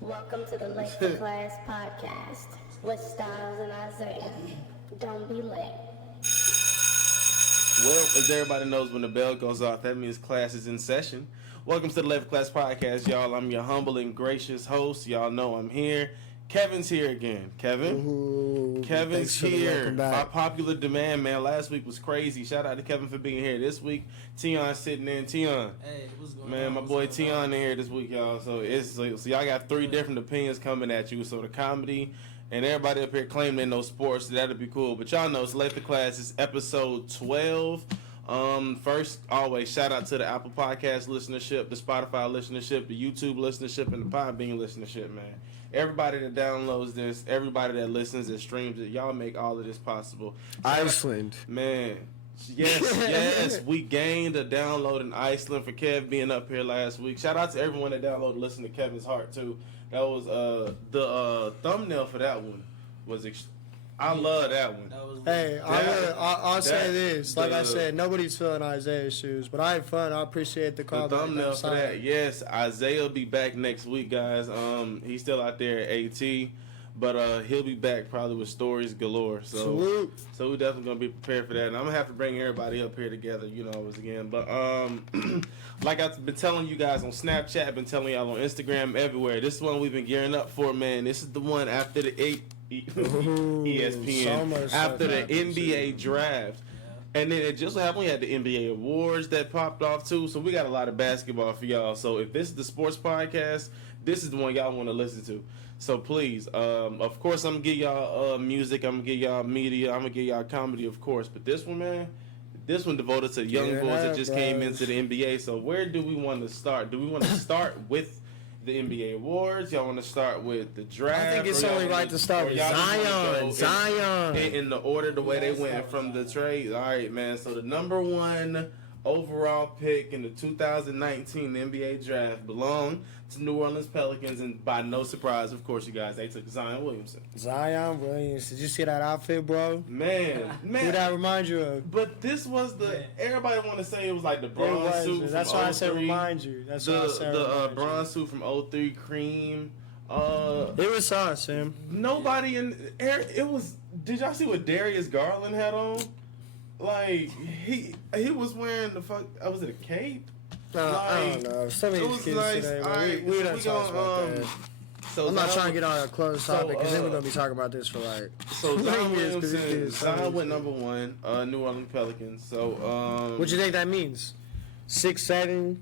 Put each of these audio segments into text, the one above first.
Welcome to the Late for Class podcast with Stiles and Isaiah. Don't be late. Well, as everybody knows, when the bell goes off, that means class is in session. Welcome to the Late for Class podcast, y'all. I'm your humble and gracious host. Y'all know I'm here. Kevin's here again. Kevin? Ooh, Kevin's here. By popular demand, man. Last week was crazy. Shout out to Kevin for being here. This week, Teon sitting in. Teon. Hey, what's going on? Man, my boy Teon in here this week, y'all. So y'all got three different opinions coming at you. So the comedy and everybody up here claiming they know sports, so that'll be cool. But y'all know it's Late for Class. It's episode 12. First, always shout out to the Apple Podcast listenership, the Spotify listenership, the YouTube listenership, and the Podbean listenership, man. Everybody that downloads this, everybody that listens and streams it, y'all make all of this possible. Iceland. Man. Yes, we gained a download in Iceland for Kev being up here last week. Shout out to everyone that downloaded and listened to Kevin's Heart, too. That was, the thumbnail for that one was I love that one. Hey, I'll say this. Like I said, nobody's filling Isaiah's shoes, but I had fun. I appreciate the call. The thumbnail for that. Yes, Isaiah will be back next week, guys. He's still out there at AT, but he'll be back probably with stories galore. So we're definitely gonna be prepared for that. And I'm gonna have to bring everybody up here together, again. But like I've been telling you guys on Snapchat, I've been telling y'all on Instagram, everywhere. This is one we've been gearing up for, man. This is the one after the ESPN so after the NBA draft. And then it just happened we had the NBA awards that popped off too. So we got a lot of basketball for y'all. So if this is the sports podcast, this is the one y'all want to listen to. So please, of course I'm gonna give y'all music, I'm gonna give y'all media, I'm gonna give y'all comedy, of course. But this one, man, this one devoted to young boys that just came into the NBA. So where do we want to start? Do we want to start with the NBA awards? Y'all want to start with the draft? I think it's only right to start with Zion. In the order, the way they went from the trade. All right, man. So the number one overall pick in the 2019 NBA draft belonged to New Orleans Pelicans, and by no surprise, of course, you guys, they took Zion Williamson. Zion Williamson. Did you see that outfit, bro? Man. Who that remind you of? But this was everybody want to say it was like the bronze suit. That's why I said remind you. That's why I said the bronze suit from 03 cream. It was us, Sam. Nobody it was. Did y'all see what Darius Garland had on? Like he was wearing the fuck. Was it a cape? I don't know. Some of these kids nice. Today, all right, we don't talk about that. So I'm not trying to get on a closed topic because then we're gonna be talking about this for like. So Zion went number one. New Orleans Pelicans. So what do you think that means? 6'7",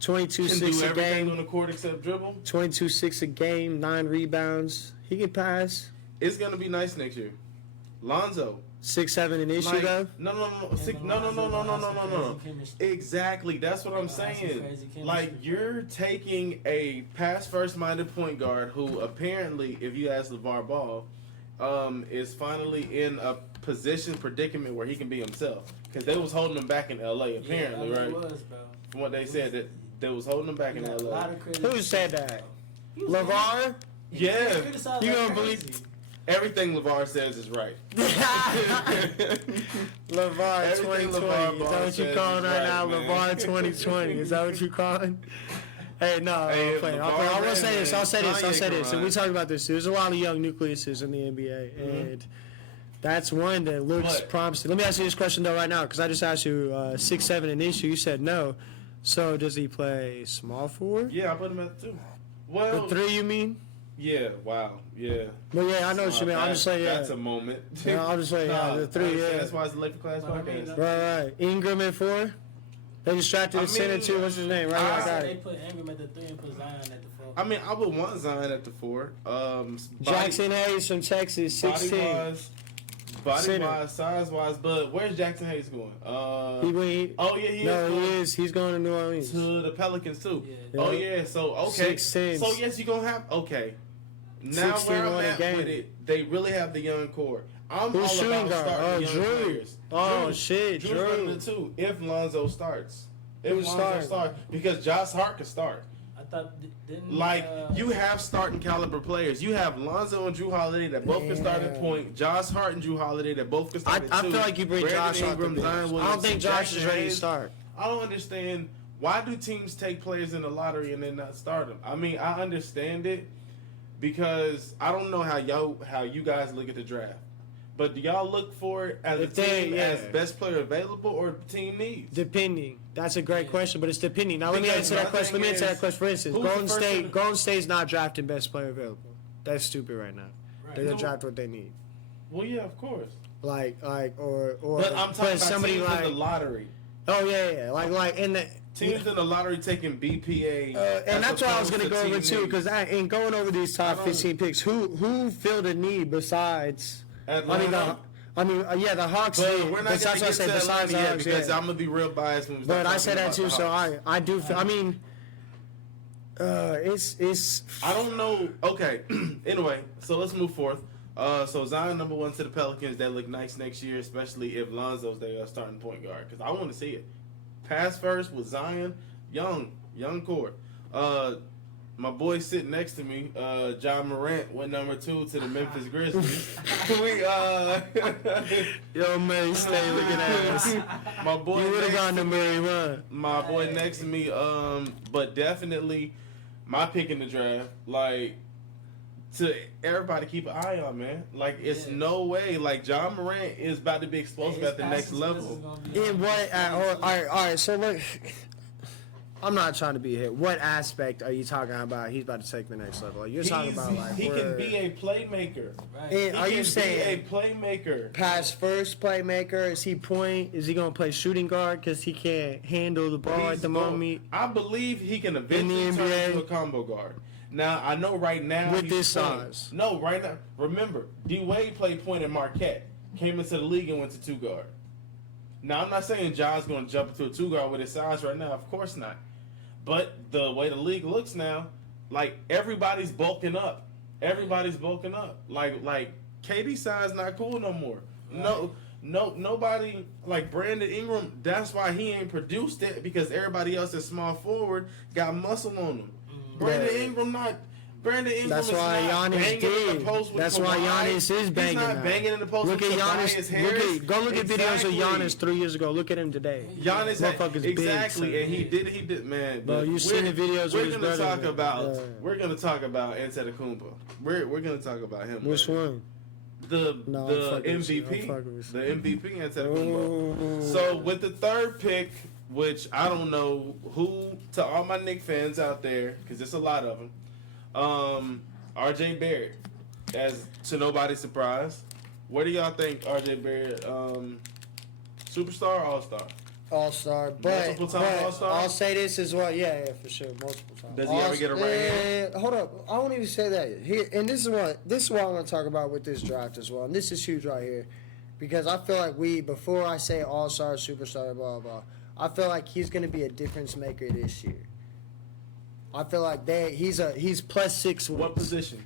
22-6 a game on the court except dribble. 22-6 a game, 9 rebounds. He can pass. It's gonna be nice next year. Lonzo. 6'7" an issue though? No. Exactly. That's what I'm saying. Like you're taking a pass first minded point guard who apparently, if you ask LeVar Ball, is finally in a predicament where he can be himself. Because they was holding him back in LA apparently, right? From what they said, that they was holding him back in LA. Who said that? LeVar? Yeah. You don't believe everything LeVar says is right. LeVar 2020. Is that what you calling right now? Man. LeVar 2020. Is that what you calling? Hey, no, I'm playing. I will say this. I'll say this. And we talked about this. There's a lot of young nucleuses in the NBA. And that's one that looks promising. Let me ask you this question, though, right now. Because I just asked you 6'7" an issue. You said no. So does he play small forward? Yeah, I put him at 2. Well, the 3, you mean? Yeah, wow, yeah. But yeah, I know what you mean. I'm just saying, That's a moment. Yeah, I'm just saying, the 3, yeah. That's why it's the Late for Class podcast. Right. Ingram at 4. They distracted the center too. What's his name? They put Ingram at the 3 and put Zion at the 4. I mean, I would want Zion at the 4. Jackson Hayes from Texas, 16. Body-wise, size-wise, but where's Jackson Hayes going? He is. He's going to New Orleans. To the Pelicans, too. Yeah. Oh, yeah. So, okay. 6'10". So, yes, you're going to have... Okay. Now where I'm at with it, they really have the young core. I'm all about starting young players. Drew's running the 2 if Lonzo starts. If Lonzo starts. Because Josh Hart can start. thought didn't Like, you have starting caliber players. You have Lonzo and Drew Holiday that both can start at point. Josh Hart and Drew Holiday that both can start at two. I feel like you bring Brandon Josh off the Ingram, bench. Zion I don't Williamson, think Josh Jackson is ready to Hayes. start. I don't understand, why do teams take players in the lottery and then not start them? I mean, I understand it because I don't know how you guys look at the draft. But do y'all look for it as a team as best player available or team needs? Depending. That's a great question, but it's depending. Now let me answer that question. For instance, Golden State's not drafting best player available. That's stupid right now. Right. They're gonna draft what they need. Well, yeah, of course. Or But I'm talking about somebody teams like in the lottery. oh yeah, like in the Teams in the lottery taking BPA. and that's what I was going to go over too, because because in going over these top 15 picks, who filled a need besides? Atlanta. The Hawks But did. we're not But that's going what I to said. get to Besides Atlanta the yet Hawks, because yeah. I'm going to be real biased when we start But I said talking that too, about the so Hawks. I do. I mean, it's. I don't know. Okay. Anyway, so let's move forth. So Zion #1 to the Pelicans. That look nice next year, especially if Lonzo's their starting point guard. Because I want to see it. Pass first with Zion, young core. My boy sitting next to me, John Morant, went #2 to the Memphis Grizzlies. Yo, man, stay looking at us. My boy, You would have gone to Murray Run. my boy next to me, but definitely my pick in the draft, like, to everybody keep an eye on, man. Like, it's no way. Like, John Morant is about to be explosive at the next level. In what? All right. So look, I'm not trying to be here. What aspect are you talking about? He's about to take the next level. You're talking about like he can be a playmaker. Right. And are you saying a playmaker? pass first playmaker? Is he point? Is he gonna play shooting guard because he can't handle the ball at the moment? I believe he can eventually turn NBA. into a combo guard. Now I know right now With he's this point. size. No, right now. Remember, D Wade played point at Marquette, came into the league and went to 2 guard. Now I'm not saying John's going to jump into a 2 guard with his size right now. Of course not. But the way the league looks now, like everybody's bulking up. Like KD size not cool no more. Right. Nobody like Brandon Ingram. That's why he ain't produced it because everybody else is small forward got muscle on them. Brandon Ingram That's is why not Giannis banging in the did. post with That's why Kawhi. Giannis is banging He's not now. banging in the post Look with at Tobias Giannis. Harris. Go look at videos of Exactly. Giannis 3 years ago. Look at him today. Giannis had, Motherfucker's big, exactly, son. and he did, man. Bro, but you seen the videos We're with his gonna brother, talk man. about. Yeah. We're gonna talk about Antetokounmpo. We're gonna talk about him. Which man. one? The No, I'm the fucking with you. I'm MVP, fucking with the you. MVP Antetokounmpo. Ooh. So with the 3rd pick, which I don't know who, to all my Knicks fans out there, because there's a lot of them. R.J. Barrett, as to nobody's surprise. What do y'all think, R.J. Barrett? Superstar or All-Star? All-Star, but Multiple-time All-Star? I'll say this as well. Yeah, for sure, multiple times. Does he ever get a right hand? Hold up, I won't even say that here. And this is what I'm going to talk about with this draft as well. And this is huge right here, because I feel like before I say All-Star, Superstar, blah blah, I feel like he's going to be a difference maker this year. I feel like he's +6. What position?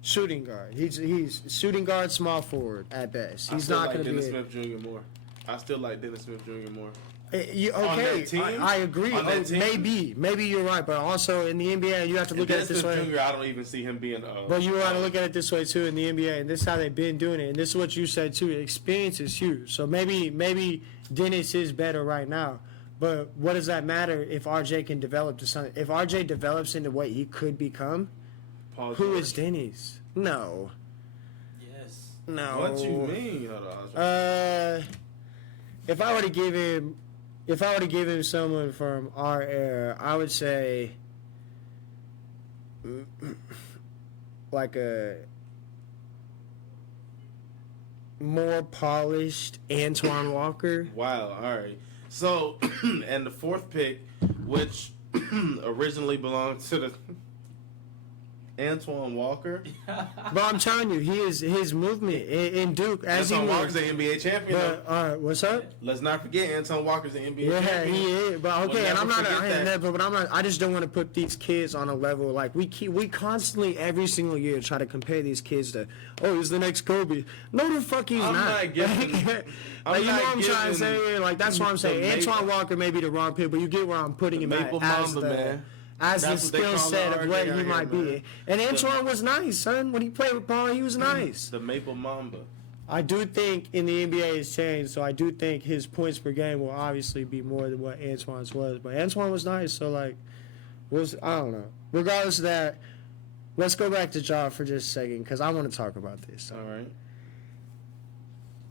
Shooting guard. He's shooting guard, small forward at best. He's not going to Dennis be. Smith Jr. more. I still like Dennis Smith Jr. more. Okay, that team? I agree. On that team? Maybe you're right, but also in the NBA, you have to look at it this way. Jr., I don't even see him being. But you want to look at it this way too in the NBA, and this is how they've been doing it. And this is what you said too. Experience is huge. So maybe Dennis is better right now. But what does that matter if RJ can develop to something? If RJ develops into what he could become, Paul who George. is Dennis? No. Yes. No. What you mean? Hold on. If I were to give him someone from our era, I would say like a more polished Antoine Walker. Wow. All right. So, and the 4th pick, which originally belonged to the Antoine Walker. But I'm telling you, his movement in Duke as Antoine he Walker's moves. an NBA champion. though. What's up? Let's not forget Antoine Walker's an NBA Yeah, champion. he is. But okay, We'll and I'm never not. forget that. But I'm not. I just don't want to put these kids on a level like we constantly every single year try to compare these kids to. Oh, he's the next Kobe. No, the fuck he's I'm not giving- Like, you know not what I'm trying to giving say? Like that's what I'm saying. the Antoine Walker may be the wrong pick, but you get where I'm putting him Maple at as Mamba, the. man. as the That's what they skill call set the of what RJ he out might here, be. man. And Antoine was nice, son. When he played with Paul, he was nice. The Maple Mamba. I do think in the NBA it's changed, so I do think his points per game will obviously be more than what Antoine's was. But Antoine was nice, so like, I don't know. Regardless of that, let's go back to Ja for just a second because I want to talk about this. All right.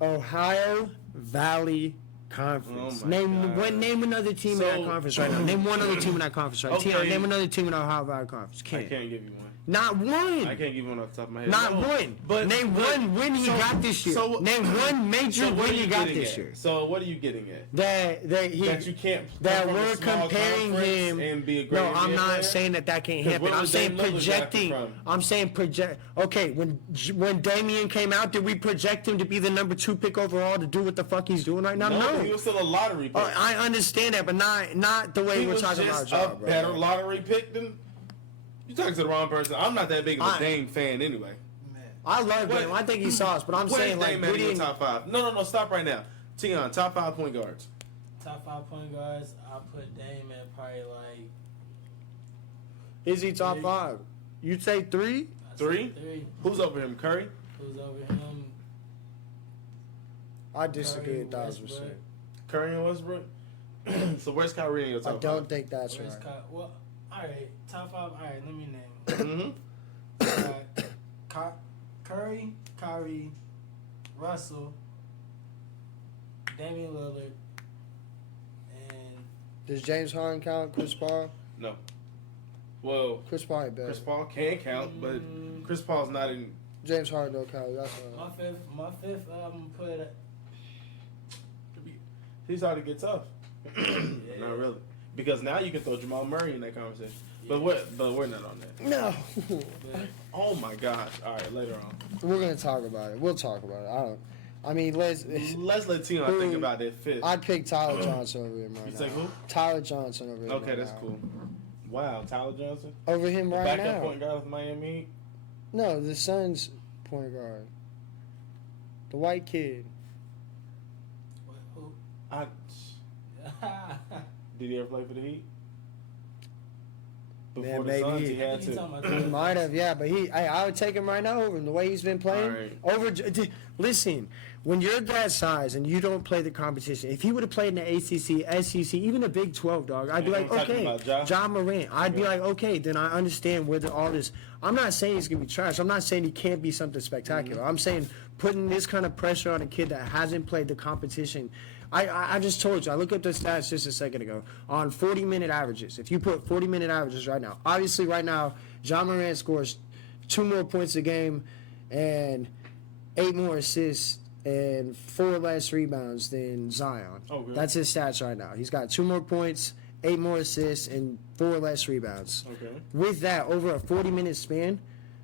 Ohio Valley Conference. Oh my God. Name another team in that conference right now. Name one other team in that conference right now. Okay. Teon, name another team in the Ohio Valley Conference. I can't give you one. Not one. I can't give you one off the top of my head. Not No. one. But name one win he got this year. Name one major what win are he you got getting this at? year. So what are you getting at? That You can't. that come from a we're small comparing conference him. and be a great No, I'm NBA not player? saying that can't 'Cause happen. where I'm was saying Dame Lillard projecting. drafted from? I'm saying project. Okay, when Damian came out, did we project him to be the number 2 pick overall to do what the fuck he's doing right now? No, he was still a lottery pick. I understand that, but not the way He we're was talking just about Ja, a bro. better lottery pick than. You talking to the wrong person. I'm not that big of a Dame fan anyway. Man. I love What- Dame. I think he sauce, but I'm Where's saying like Dame at in your Gideon, top 5? No, stop right now. Teon, top 5 point guards. Top 5 point guards, I'll put Dame at probably like is he top Three. 5? You'd say 3? I said 3? 3. Who's over him? Curry? Who's over him? I disagree Curry, 1,000%. Westbrook. Curry and Westbrook? So where's Kyrie in your I top don't 5? think that's Where's right. Well, alright, top 5. Alright, let me name. Mm-hmm. Curry, Kyrie, Russell, Damian Lillard, and Does James Harden count? Chris Paul? No. Well, Chris Paul ain't bad. Chris Paul can count, but Chris Paul's not in. James Harden don't count. That's all. my fifth, I'm gonna put. He's starting to get tough. Not really, because now you can throw Jamal Murray in that conversation. But we're not on that. No. Oh my gosh! All right, later on. We're gonna talk about it. We'll talk about it. I mean, let's let Teon think about that fifth. I'd pick Tyler Johnson over him right You now. say who? Tyler Johnson over him. Okay, right that's now. cool. Wow, Tyler Johnson, Over him the right backup now. point guard of Miami Heat. No, the Suns point guard. The white kid. Who? Did he ever play for the Heat? Before Man, the maybe Suns, he- he had You to. talking about He might have, yeah, but I would take him right now over him. The way he's been playing. All right. Listen, when you're that size and you don't play the competition, if he would have played in the ACC, SEC, even the Big 12, dog, I'd be Yeah, like, I'm talking okay, about Ja. John Morant. I'd be Yeah. like, okay, then I understand where all this. I'm not saying he's gonna be trash. I'm not saying he can't be something spectacular. I'm saying putting this kind of pressure on a kid that hasn't played the competition. I just told you, I looked up the stats just a second ago on 40-minute averages. If you put 40-minute averages right now, obviously right now, John Morant scores 2 more points a game and 8 more assists and 4 less rebounds than Zion. Okay. That's his stats right now. He's got 2 more points, 8 more assists, and 4 less rebounds. Okay. With that, over a 40-minute span,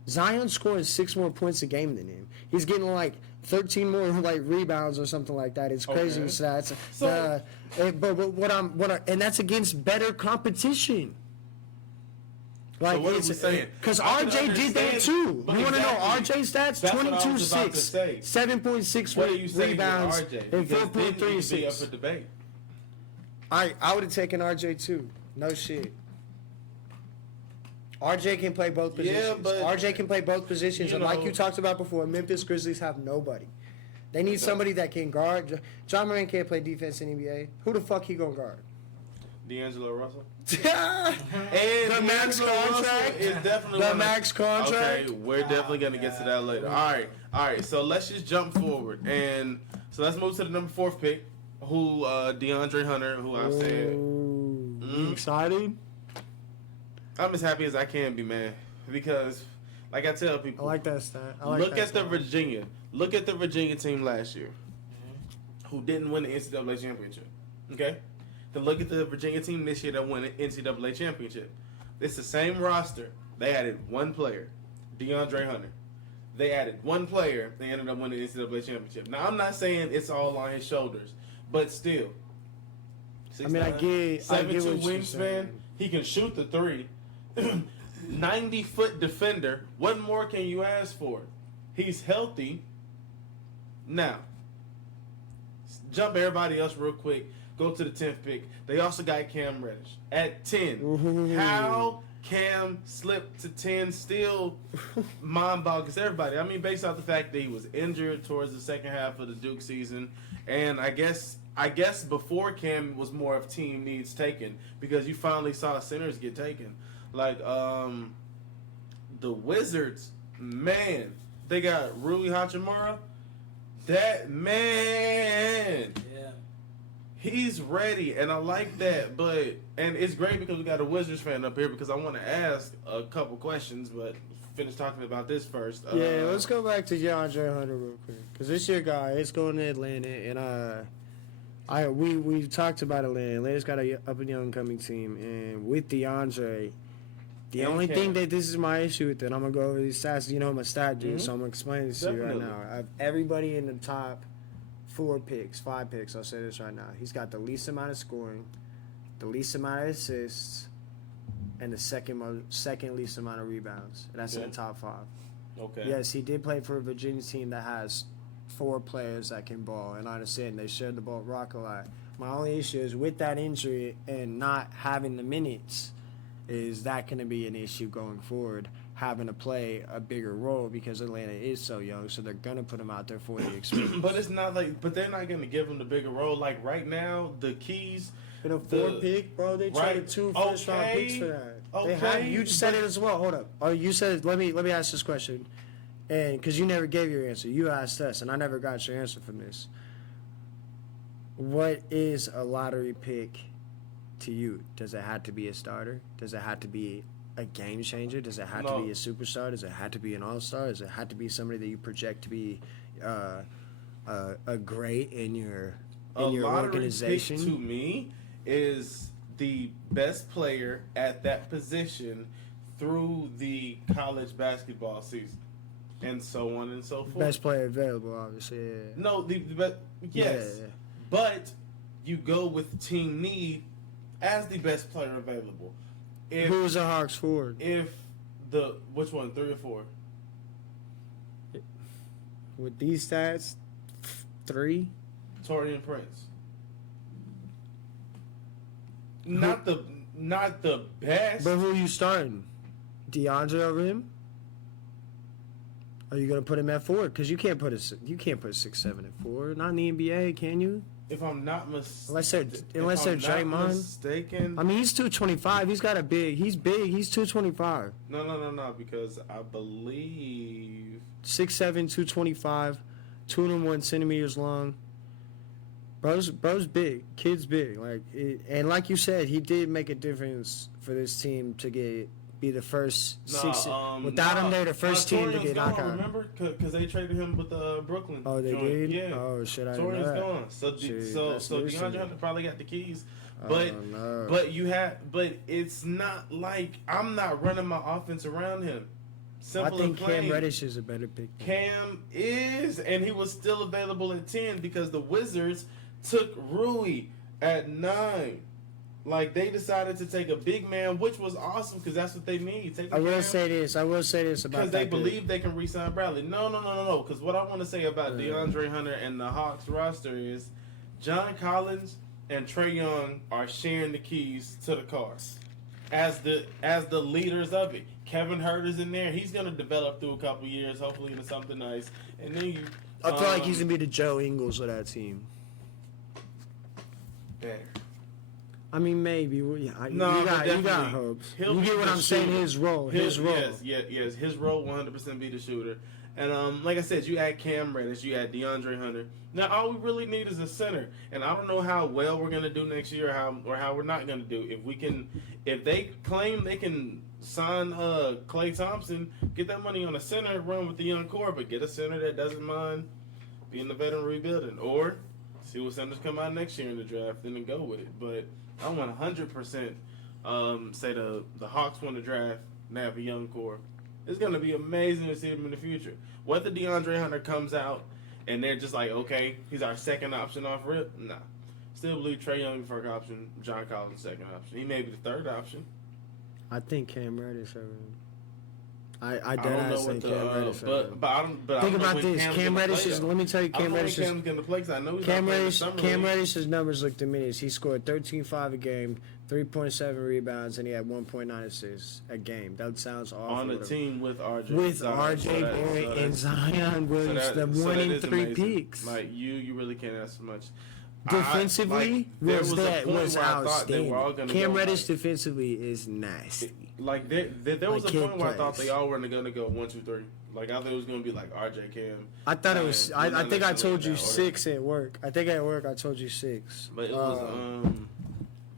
Zion scores 6 more points a game than him. He's getting like 13 more like rebounds or something like that. It's crazy Okay. stats. So- But and that's against better competition. Like So what are we saying? Because I can RJ did that understand- too. but You want to know exactly. RJ stats? That's what I was about to 22-6, say. 7.6 What are you saying rebounds, with RJ? and Because then he could be up 4.36. for debate. I would have taken RJ too. No shit. RJ can play both positions. Yeah, but- RJ can play both positions, You and like know- you talked about before, Memphis Grizzlies have nobody. They need somebody that can guard. John Moran can't play defense in NBA. Who the fuck he gonna guard? D'Angelo Russell. The And max D'Angelo Russell contract? is definitely The one of- max contract? Okay, we're definitely gonna get to that later. All right. So let's just jump forward, and so let's move to the number 4 pick, who DeAndre Hunter, who I said. Ooh, you Mhm. excited? I'm as happy as I can be, man, because like I tell I people, like that stat. I like look that at the stat. Virginia. Look at the Virginia team last year, who didn't win the NCAA championship. Okay, then look at the Virginia team this year that won the NCAA championship. It's the same roster. They added one player, DeAndre Hunter. They added one player. They ended up winning the NCAA championship. Now I'm not saying it's all on his shoulders, but still. I mean, I get 7'2" what you're wingspan. saying. He can shoot the 3. 90-foot defender. What more can you ask for? He's healthy. Now, jump everybody else real quick. Go to the 10th pick. They also got Cam Reddish at 10. Ooh. How Cam slipped to 10 still mind-boggles everybody. I mean, based off the fact that he was injured towards the second half of the Duke season, and I guess before Cam was more of team needs taken because you finally saw centers get taken. Like the Wizards, man, they got Rui Hachimura. That man. Yeah. He's ready, and I like that. And it's great because we got a Wizards fan up here because I want to ask a couple questions, but finish talking about this first. Yeah, let's go back to DeAndre Hunter real quick because it's your guy. It's going to Atlanta, and we talked about Atlanta. Atlanta's got a up and young coming team, and with DeAndre, the And only Cam. thing that this is my issue with it, I'm gonna go over these stats. You know I'm a stat dude, so I'm gonna explain this to you right Definitely. now. I have everybody in the top 5 picks. I'll say this right now. He's got the least amount of scoring, the least amount of assists, and the second least amount of rebounds. And that's in Okay. the top 5. Okay. Yes, he did play for a Virginia team that has 4 players that can ball, and I understand they shared the ball rock a lot. My only issue is with that injury and not having the minutes, is that going to be an issue going forward, having to play a bigger role because Atlanta is so young, so they're going to put him out there for the experience. But it's not like, but they're not going to give him the bigger role. Like right now, the keys. In a 4 pick, bro, they traded Right. 2 first-round Okay. picks for that. Okay. They have, you just said it as well. Hold up. Oh, you said, let me ask this question. And because you never gave your answer, you asked us, and I never got your answer from this. What is a lottery pick to you? Does it have to be a starter? Does it have to be a game changer? Does it have to No. be a superstar? Does it have to be an all-star? Does it have to be somebody that you project to be a great in your Lottery organization? pick to me is the best player at that position through the college basketball season, and so on and so forth. Best player available, obviously. Yeah. No, the best. Yes, Yeah. but you go with team need as the best player available. If Who was the Hawks forward? which one, 3 or 4? With these stats, 3. Torian Prince. Not the best. But who you starting? DeAndre over him? Are you gonna put him at 4? Because you can't put 6'7" at 4. Not in the NBA, can you? If I'm not Unless they're Draymond. mistaken. I mean, he's 225. He's got a big. He's big. He's 225. No, because I believe 6'7", 225, 201 centimeters long. Bro's big. Kid's big. And like you said, he did make a difference for this team to be the first six. Without him, they're the first team to get knocked out. Remember, because they traded him with Brooklyn. Oh, they joint. did? Yeah. Oh, shit, I didn't know Torian's that. gone. So Shit, that's news to DeAndre me. Hunter probably got the keys. Oh, But no. but it's not like I'm not running my offense around him. I Simple think and plain. Cam Reddish is a better pick. Cam is, and he was still available at 10 because the Wizards took Rui at 9. Like, they decided to take a big man, which was awesome because that's what they need. I will say this about because that. they pick. believe they can re-sign Bradley. No. Because what I want to say about DeAndre Hunter and the Hawks roster is John Collins and Trae Young are sharing the keys to the car as the leaders of it. Kevin Huerter's in there. He's going to develop through a couple years, hopefully into something nice. And then you... I feel like he's gonna be the Joe Ingles of that team. better. I mean, maybe. No, you but got definitely, hopes. he'll You be get what the I'm saying? shooter. His role. Yes. His role 100% be the shooter. And like I said, you add Cam Reddish, you add DeAndre Hunter. Now all we really need is a center. And I don't know how well we're gonna do next year, or how we're not gonna do. If they claim they can sign Klay Thompson, get that money on a center, run with the young core, but get a center that doesn't mind being the veteran rebuilding, or see what centers come out next year in the draft, and then go with it. But I want 100% say the Hawks want to draft and have a young core. It's going to be amazing to see him in the future. Whether DeAndre Hunter comes out and they're just like, okay, he's our second option off rip, nah. Still believe Trae Young first option, John Collins second option. He may be the third option. I think Cam Reddish over him. I don't don't know what Cam Reddish. but I don't. But Think I don't about know when this. Cam's Cam gonna Reddish play, is. though. Let me tell you, I don't Cam know when Reddish is. Cam's gonna play. 'Cause I know he's Cam not playing in the Reddish, summer Cam league. Reddish's numbers look diminished. He scored 13.5 a game, 3.7 rebounds, and he had 1.9 assists a game. That sounds awful. On the team with RJ. With Zion. RJ Barrett and Zion Williams, the 1 in 3 peaks. Like you really can't ask much. Defensively, there was a point was where I thought they were all outstanding. gonna Cam go, Reddish defensively is nasty. Like there was Like a point where I kid thought plays. they all were gonna go 1, 2, 3. Like I thought it was gonna be like RJ Cam. I thought it was. I think I told you that order. 6 at work. I think at work I told you 6. But it was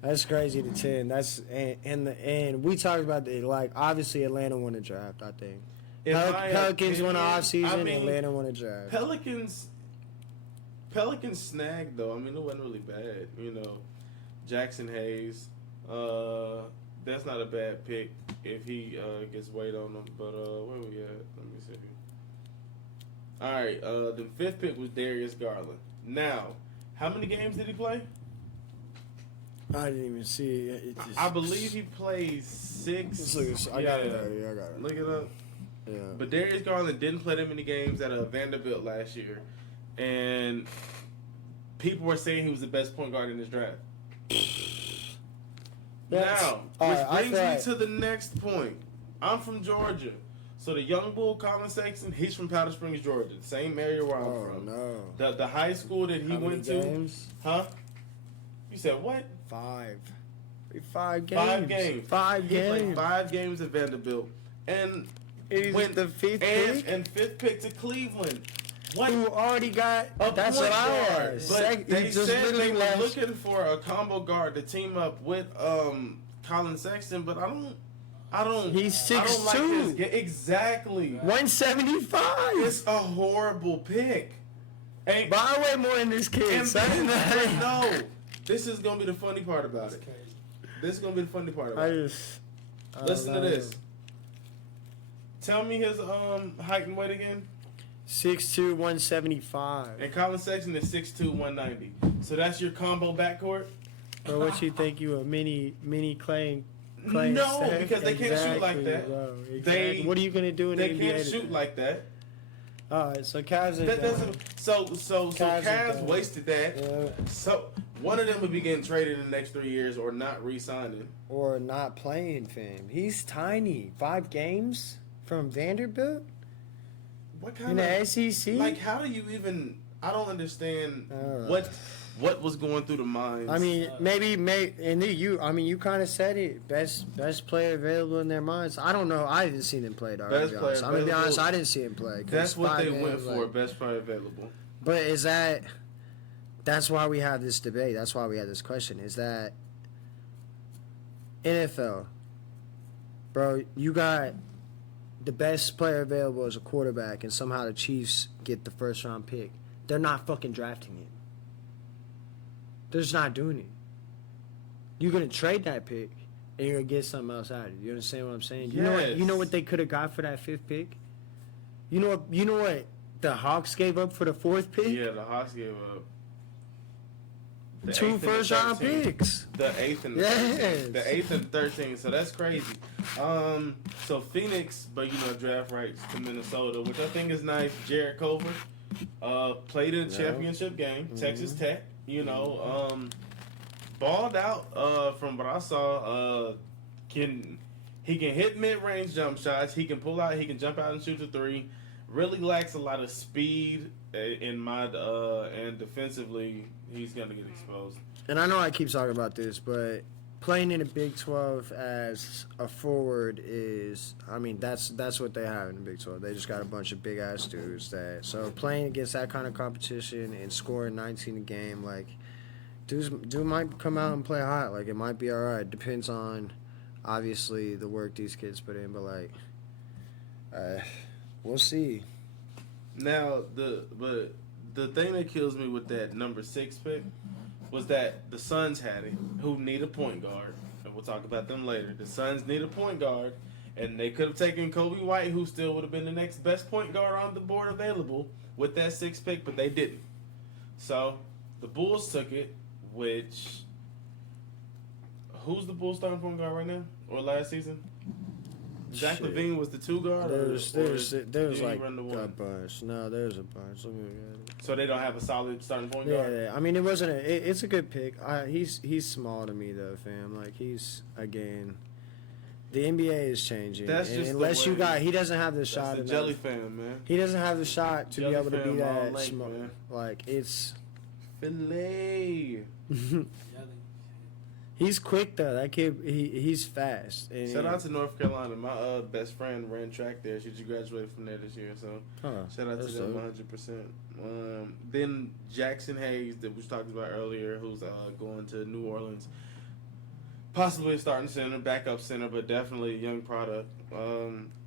That's crazy to 10. That's and we talked about it. Like obviously Atlanta won the draft. I think Pelicans won the offseason. Atlanta won the draft. Pelicans snagged though. I mean it wasn't really bad. You know, Jackson Hayes. That's not a bad pick if he gets weight on him. But where we at? Let me see. All right. The 5th pick was Darius Garland. Now, how many games did he play? I didn't even see it. I believe he played 6. I got it already. I got it. Look it up. Yeah. But Darius Garland didn't play that many games at Vanderbilt last year, and people were saying he was the best point guard in this draft. Now, which brings me to the next point. I'm from Georgia. So the young bull, Colin Sexton, he's from Powder Springs, Georgia, the same area where I'm from. No. The high school that he went to. Huh? You said what? 5. 5 games. 5 games. 5 He games. played 5 games at Vanderbilt. And He's went the 5th pick. And 5th pick to Cleveland. What? Who already got That's what I guard. asked. But they said they were last- looking for a combo guard to team up with Colin Sexton, but I don't. He's I don't 6'2". like exactly. 175. It's a horrible pick. And, But I weigh more than this kid. and son. no, this is gonna be the funny part about it. This is gonna be the funny part about it. Listen to this. Tell me his height and weight again. 6'2", 175. And Colin Sexton is 6'2", 190. So that's your combo backcourt. Bro, what you think you a mini Clay? No, Steph? because they can't shoot like Exactly, that. bro, exactly. What are you gonna do in They the NBA? can't shoot like that. All right, so Cavs are That done. doesn't. So Cavs are Cavs done. wasted that. Yeah. So one of them would be getting traded in the next 3 years or not re-signing. Or not playing, fam. He's tiny. 5 games from Vanderbilt What in kind the of SEC. like? How do you even? I don't understand know. what was going through the minds. I mean, and you kind of said it. Best player available in their minds. I don't know. I haven't seen him play. I'm gonna be honest. I'm gonna be honest. I didn't see him play. that's what they 5 went games, for. like- Best player available. But is that? That's why we have this debate. That's why we have this question. Is that NFL, bro? You got the best player available as a quarterback, and somehow the Chiefs get the first round pick. They're not fucking drafting him. They're just not doing it. You're gonna trade that pick, and you're gonna get something else out of it. You understand what I'm saying? You know what? You know what they could have got for that 5th pick. You know what the Hawks gave up for the 4th pick. Yeah, the Hawks gave up. The 2 8th and the first-round 13th. picks. The 8th and the Yes. 13th. The 8th and 13th. So that's crazy. So Phoenix, but draft rights to Minnesota, which I think is nice. Jared Culver, played in a championship game, Texas Tech. Balled out. From what I saw, he can hit mid-range jump shots. He can pull out. He can jump out and shoot the 3. Really lacks a lot of speed and defensively, he's gonna get exposed. And I know I keep talking about this, but playing in the Big 12 as a forward is, that's what they have in the Big 12. They just got a bunch of big ass dudes so playing against that kind of competition and scoring 19 a game, like, dude might come out and play hot. Like, it might be all right. Depends on, obviously, the work these kids put in, but like, we'll see. Now, the thing that kills me with that number 6 pick was that the Suns had it, who need a point guard, and we'll talk about them later. The Suns need a point guard, and they could have taken Kobe White, who still would have been the next best point guard on the board available with that 6th pick, but they didn't. So the Bulls took it, who's the Bulls starting point guard right now, or last season? Zach Shit. LaVine was the 2 guard. There's like run the a one? bunch. No, there's a bunch. Let me look at it. So they don't have a solid starting point Yeah, guard. yeah. I mean, it wasn't it's a good pick. He's small to me though, fam. Like he's again. The NBA is changing. That's and just the unless you way- got, he doesn't have the That's shot. the enough. jelly fan, man. He doesn't have the shot to Jelly be able to fam be all that length, small. man. Like it's. Filet. He's quick though. That kid, he's fast. And Shout out to North Carolina. My best friend ran track there. She just graduated from there this year. So shout out to that's them dope. 100%. Then Jackson Hayes that we talked about earlier, who's going to New Orleans. Possibly a starting center, backup center, but definitely a young product.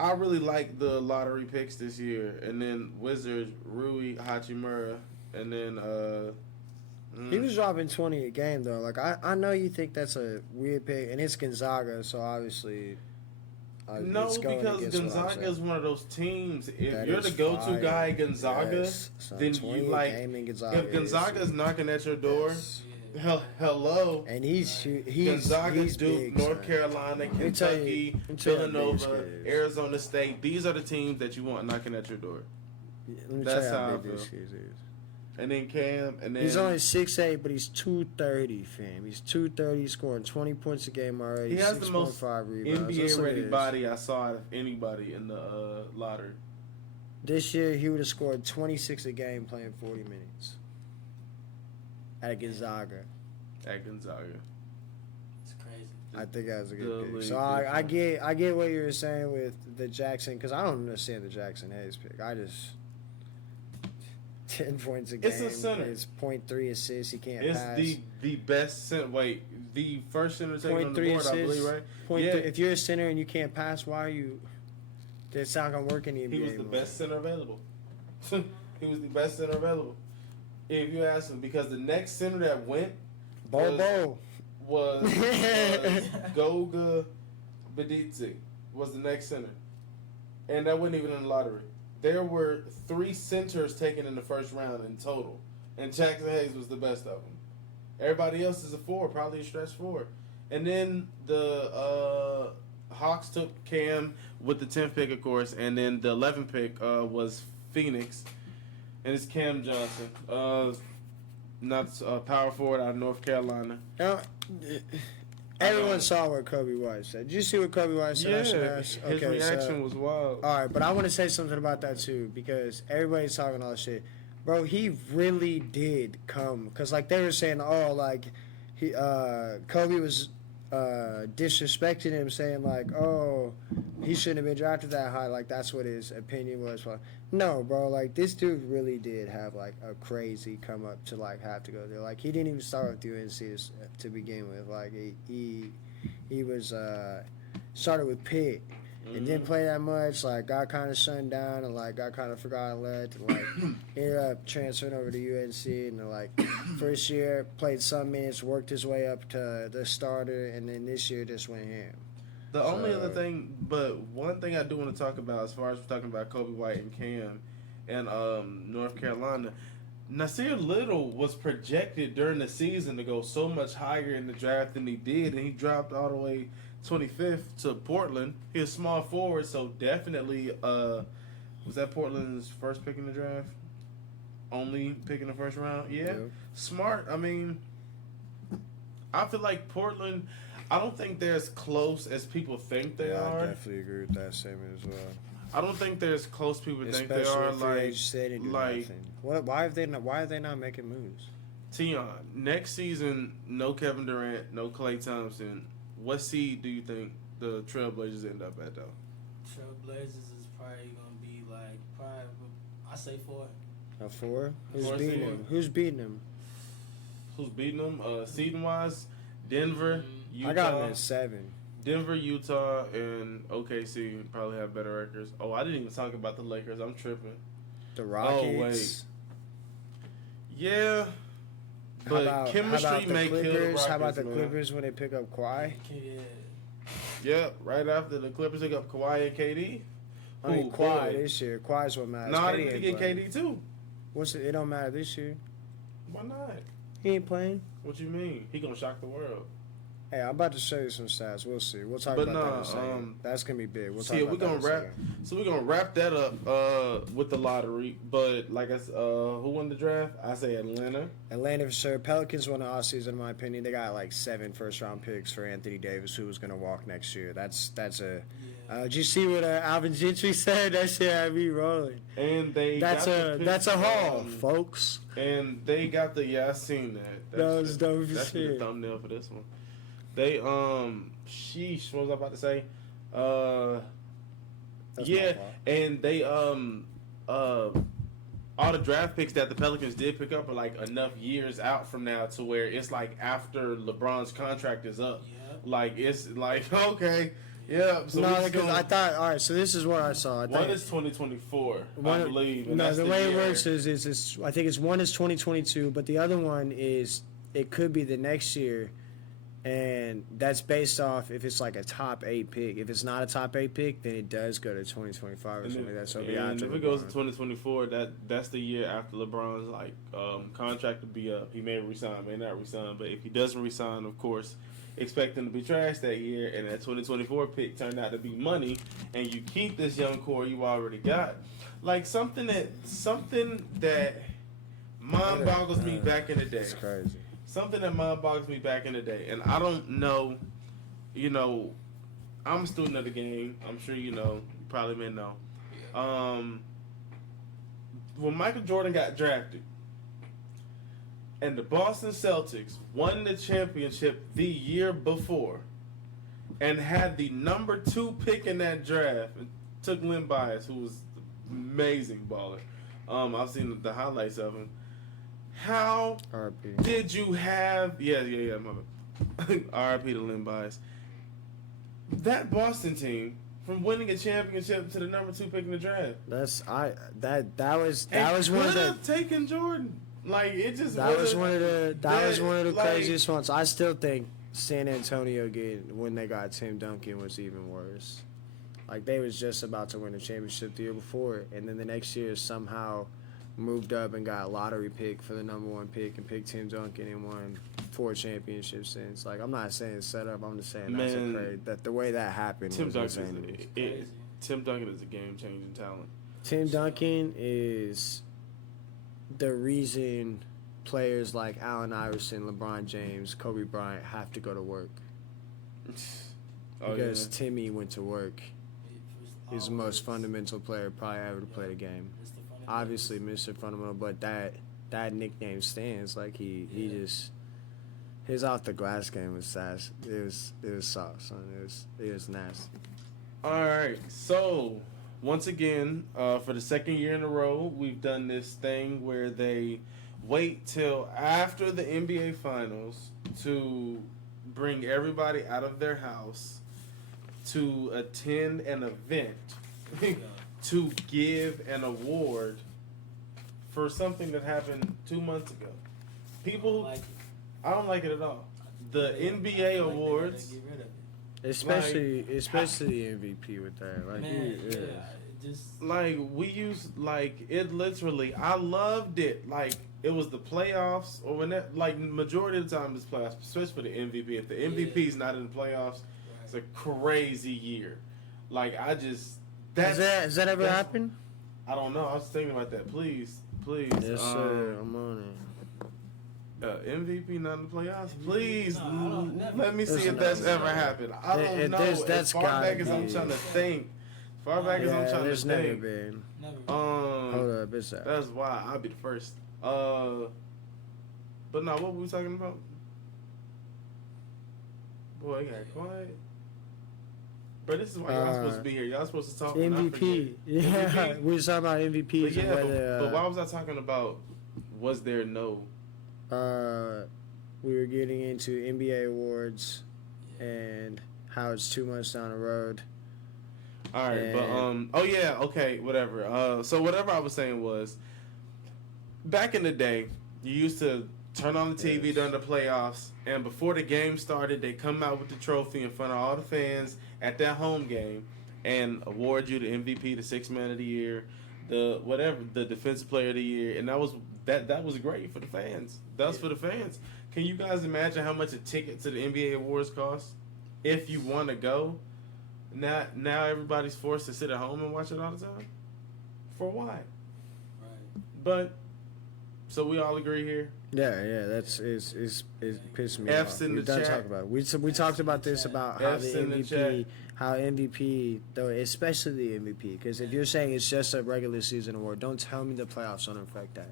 I really like the lottery picks this year. And then Wizards, Rui Hachimura. And then He was dropping 20 a game though. Like I know you think that's a weird pick, and it's Gonzaga, so obviously. No, it's going because against what I'm Gonzaga saying. is one of those teams. If That you're is the go-to fire. guy at Gonzaga, Yes, son, then 20 you a like. game in Gonzaga If Gonzaga is knocking at your door, Yes. hello. And he's Gonzaga, he's Duke, big, North son. Carolina, me tell you- Kentucky, let me tell you how big this Villanova, kid is. Arizona State. These are the teams that you want knocking at your door. Let me That's tell you how I how big this feel. kid is. And then Cam, and then He's only 6'8", but he's 230, fam. He's 230, scoring 20 points a game already. he has the most 6.5 rebounds. That's NBA what it ready is. body I saw out of anybody in the lottery. This year, he would have scored 26 a game playing 40 minutes at Gonzaga. At Gonzaga. It's crazy. I think that was a The good pick. league So I different. get what you were saying with the Jackson, because I don't understand the Jackson Hayes pick. I just 10 points a game. It's a center. It's 0.3 assists. He can't It's pass. the best center. Wait, the first center taken on the 0.3 board, I believe, assists. right? Point Yeah. three, if you're a center and you can't pass, why are you? That's not gonna work in the NBA. He was the anymore. best center available. He was the best center available. If you ask him, because the next center that went Bobo. was Goga Badidze was the next center, and that wasn't even in the lottery. There were 3 centers taken in the first round in total, and Jackson Hayes was the best of them. Everybody else is a 4, probably a stretch 4. And then the Hawks took Cam with the 10th pick, of course, and then the 11th pick was Phoenix, and it's Cam Johnson, not power forward out of North Carolina. Now, everyone saw what Kobe White said. Did you see what Kobe White said? His reaction was wild. All right, but I want to say something about that too, because everybody's talking all this shit. Bro, he really did come, because like they were saying, oh, like he Kobe was disrespecting him, saying like, oh, he shouldn't have been drafted that high. Like that's what his opinion was. No, bro, like this dude really did have like a crazy come up to like have to go there. Like he didn't even start with UNC to begin with. Like he was started with Pitt. And didn't play that much, like got kind of shunned down and like got kind of forgotten left and like ended up transferring over to UNC and then, like first year played some minutes, worked his way up to the starter, and then this year just went ham. The only other thing, but one thing I do want to talk about as far as we're talking about Kobe White and Cam and North Carolina, Nasir Little was projected during the season to go so much higher in the draft than he did, and he dropped all the way 25th to Portland. He's a small forward, so definitely was that Portland's first pick in the draft? Only pick in the first round? Yeah. Smart. I mean, I feel like Portland, I don't think they're as close as people think they are. I definitely agree with that statement as well. I don't think they're as close as people think they Especially are. if free agents didn't do nothing. Why are they not making moves? Teon, next season, no Kevin Durant, no Klay Thompson. What seed do you think the Trailblazers end up at, though? Trailblazers is probably going to be like, I say 4. A 4? Who's Four beating seed? him? Who's beating him? Who's beating them? Seeding-wise, Denver, Utah. I got him at 7. Denver, Utah, and OKC probably have better records. Oh, I didn't even talk about the Lakers. I'm tripping. The Rockets. Oh, wait. Yeah. But chemistry the may kill the Clippers? Rockets, How about the man. Clippers when they pick up Kawhi? Yeah, right after the Clippers pick up Kawhi and KD. I mean, Ooh, Kawhi boy. this year. Kawhi's what matters. No, KD they need to ain't get playing. KD too. It don't matter this year. Why not? He ain't playing. What you mean? He gonna shock the world. Hey, I'm about to show you some stats. We'll see. We'll talk about that in a second. That's gonna be big. We'll talk about that in a second. So we're gonna wrap that up with the lottery. But like I said, who won the draft? I say Atlanta. Atlanta for sure. Pelicans won the offseason, in my opinion. They got like 7 first-round picks for Anthony Davis, who was gonna walk next year. That's a. Did you see what Alvin Gentry said? That shit had me rolling. And that's a haul, folks. And they got I seen that. That was dope as That's shit. the thumbnail for this one. They sheesh, what was I about to say? Yeah, and they all the draft picks that the Pelicans did pick up are like enough years out from now to where it's like after LeBron's contract is up. Yep. Like it's like okay, yeah. So no, because I thought all right. So this is what I saw. One is 2024, I believe. No, the way it works is I think one is 2022, but the other one is it could be the next year. And that's based off if it's like a top 8 pick. If it's not a top 8 pick, then it does go to 2025 or something like that. So and if it goes to 2024, that's the year after LeBron's like contract to be up. He may resign, may not resign, but if he doesn't resign, of course, expect him to be trashed that year. And that 2024 pick turned out to be money, and you keep this young core you already got. Like something that mind boggles me back in the day. It's crazy. Something that mind boggles me back in the day, and I don't know, I'm a student of the game. I'm sure you know. You probably may know. When Michael Jordan got drafted, and the Boston Celtics won the championship the year before, and had the number 2 pick in that draft, and took Len Bias, who was an amazing baller. I've seen the highlights of him. How RP. Did you have... Yeah, my RIP to Len Bias. That Boston team, from winning a championship to the number 2 pick in the draft. That was one of the... taken Jordan. Like, it just... That was one of the craziest ones. I still think San Antonio when they got Tim Duncan was even worse. Like, they was just about to win a championship the year before, and then the next year somehow... moved up and got a lottery pick for the number 1 pick and picked Tim Duncan and won 4 championships since. Like, I'm not saying it's set up. I'm just saying that the way that happened was insane. Tim Duncan is a game-changing talent. Tim Duncan is the reason players like Allen Iverson, LeBron James, Kobe Bryant have to go to work. Because Timmy went to work. He's the most fundamental player probably ever to play the game. Obviously, Mr. Fundamental, but that nickname stands. Like he just his off the glass game was sass. It was soft, son. It was nasty. All right, so once again, for the second year in a row, we've done this thing where they wait till after the NBA Finals to bring everybody out of their house to attend an event. To give an award for something that happened 2 months ago. I don't like it at all. The NBA awards, especially the MVP with that. We use it literally. I loved it. Like it was the playoffs, or when that majority of the time it's playoffs, especially for the MVP. If the MVP is not in the playoffs, it's a crazy year. Has that ever happened? I don't know. I was thinking about that. Please. Yes, sir. I'm on it. MVP not in the playoffs? Please, let me see if that's ever happened. I don't know. As far back as I'm trying to think. There's never been. Hold up, it's that. That's why I'll be the first. But no, what were we talking about? Boy, I got quiet. Bro, this is why y'all supposed to be here. Y'all supposed to talk MVP. Yeah, MVP? We were talking about MVPs. But why was I talking about was there no? We were getting into NBA awards and how it's 2 months down the road. All right, whatever. So whatever I was saying was, back in the day, you used to turn on the TV during the playoffs, and before the game started, they come out with the trophy in front of all the fans at that home game and award you the MVP, the Sixth Man of the Year, the Defensive Player of the Year, and that was great for the fans. That was for the fans. Can you guys imagine how much a ticket to the NBA awards costs? If you want to go, now everybody's forced to sit at home and watch it all the time. For why? Right. But so we all agree here. Yeah, that's it's pissed me F's off. in We the done chat. talk about it. We talked about this about how F's the in the chat. MVP though, especially the MVP, because if you're saying it's just a regular season award, don't tell me the playoffs don't affect that.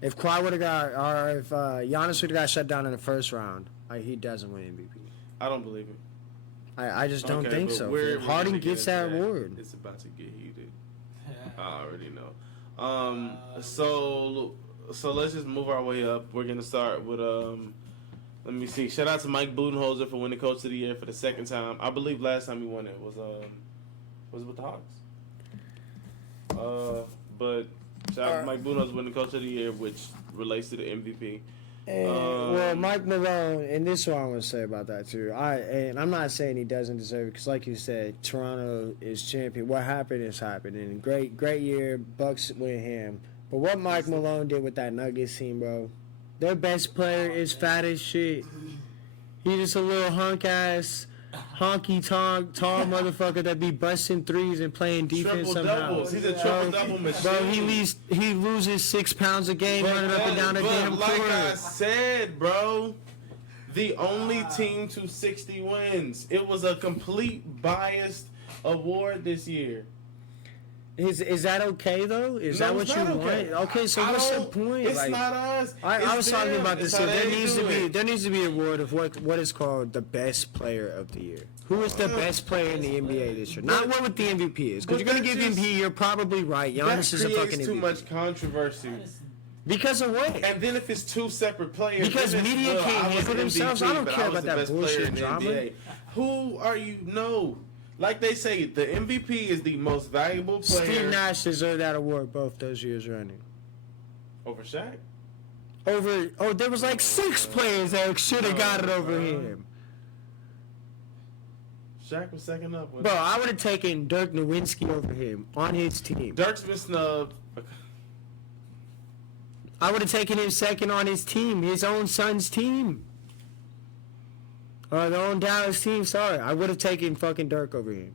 If Kawhi would have got, or if Giannis would have got shut down in the first round, he doesn't win MVP. I don't believe it. I just don't Okay, think but so. we're Harden gonna get gets into that award. It's about to get heated. I already know. So let's just move our way up. We're gonna start with let me see. Shout out to Mike Budenholzer for winning Coach of the Year for the second time. I believe last time he won it was it with the Hawks. But shout out to Mike Budenholzer winning Coach of the Year, which relates to the MVP. Well, Mike Malone, and this is what I want to say about that too. I'm not saying he doesn't deserve it, because like you said, Toronto is champion. What happened is happened, and great year. Bucks with him. But what Mike Malone did with that Nuggets team, bro, their best player is fat as shit. He just a little honky tall motherfucker that be busting threes and playing defense Triple somehow. doubles. He's a triple double machine. Bro, he loses 6 pounds a game running up and down the damn court. Like I said, bro, the only team to 60 wins. It was a complete biased award this year. Is that okay though? Is that what you want? Okay, so what's the point? It's not us. I was talking about this. It's how There they needs do to be it. an award of what is called the best player of the year. Who is the best player in the NBA this year? Not what the MVP is, because you're gonna give MVP. You're probably right. Giannis is a fucking MVP. Too much controversy. Because of what? And then if it's two separate players, Because then it's, media well, can't I was handle the themselves. I don't but care was about the that best player bullshit in the drama. NBA. Who are you? No. Like they say, the MVP is the most valuable player. Steve Nash deserved that award both those years running. Over Shaq? There was like 6 players that should have got it over him. Shaq was second up. Bro, I would have taken Dirk Nowitzki over him on his team. Dirk's been snubbed. I would have taken him second on his team, his own son's team. Or their own Dallas team, sorry. I would have taken fucking Dirk over him.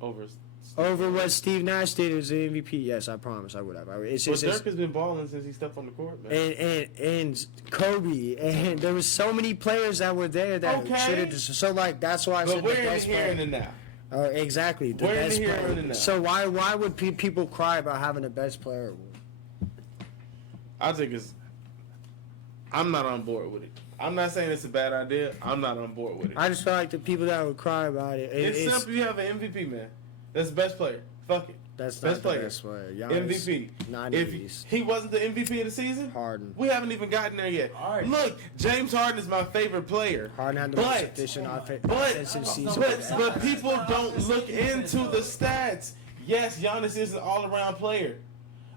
Over what Steve Nash did as the MVP, yes, I promise I would have. Dirk has been balling since he stepped on the court, man. And Kobe, and there was so many players that were there that should have just, so like that's why I said the best player. But we're in the here and now. Exactly, the we're best in the here player. and now. So why would people cry about having the best player award? I think I'm not on board with it. I'm not saying it's a bad idea. I'm not on board with it. I just feel like the people that would cry about it. It's simple. You have an MVP, man. That's the best player. Fuck it. That's best not player. the best player. Giannis, MVP. Not If East. he wasn't the MVP of the season, Harden. we haven't even gotten there yet. Harden. Look, James Harden is my favorite player. Harden had the most efficient offensive season. But people don't look into the stats. Yes, Giannis is an all-around player.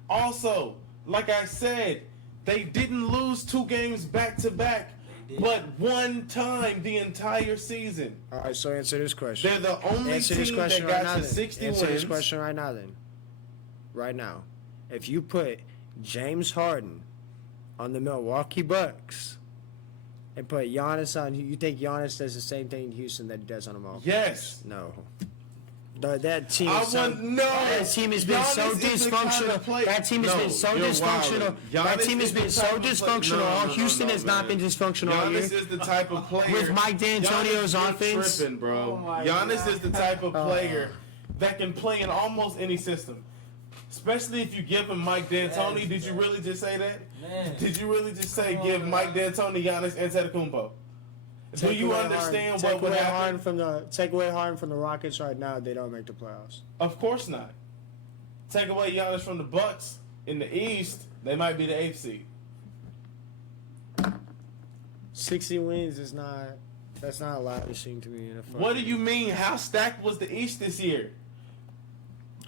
Also, like I said, they didn't lose 2 games back-to-back, but one time the entire season. All right, so answer this question. They're the only team that got to 60 wins. Answer this question right now then. Right now. If you put James Harden on the Milwaukee Bucks and put Giannis on, you think Giannis does the same thing in Houston that he does on the Milwaukee? Yes. No. That team I is so, want no. That team has been so Giannis is the kind dysfunctional. of player- That team has No, been so you're dysfunctional. wilding. That Giannis team has is the been so type of player- dysfunctional. No, Houston has not man. been dysfunctional all year. Giannis is the type of player With Mike D'Antonio's Giannis, you're offense? tripping, bro. Oh my Giannis God. is the type of player that can play in almost any system. Especially if you give him Mike D'Antoni. Yes, Did you really just say that? Man. Did you really just say give Mike D'Antoni, Giannis, Antetokounmpo? Do you understand what would happen? Take away Harden from the Rockets right now, they don't make the playoffs. Of course not. Take away Giannis from the Bucks in the East, they might be the 8th seed. 60 wins is not. That's not lavishing to me. What do you mean? How stacked was the East this year?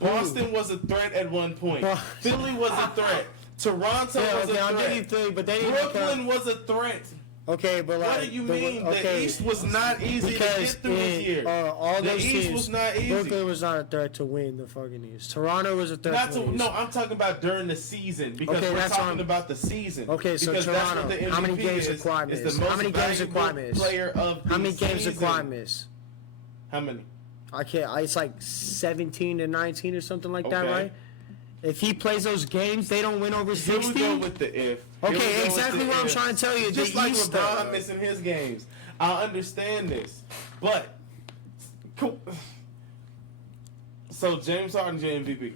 Boston was a threat at one point. Philly was a threat. Toronto was a threat. Philly, but they Brooklyn was a threat. Okay, but like, what do you mean? Okay, the East was not easy to get through this year. All the those East teams, was not easy. Brooklyn was not a threat to win the fucking East. Toronto was a threat to win. No, I'm talking about during the season because we're talking about the season. Okay, so because Toronto. That's what the how many MVP games did Kawhi miss? It's the most How many games did Kawhi miss? Player of the How many games season. did Kawhi miss? How many? I can't. It's like 17 to 19 or something like that, Okay. right? If he plays those games, they don't win over 60. Here we go with the if. Okay, exactly what I'm trying to tell you. Just the like East, LeBron missing his games. I understand this, but so James Harden's your MVP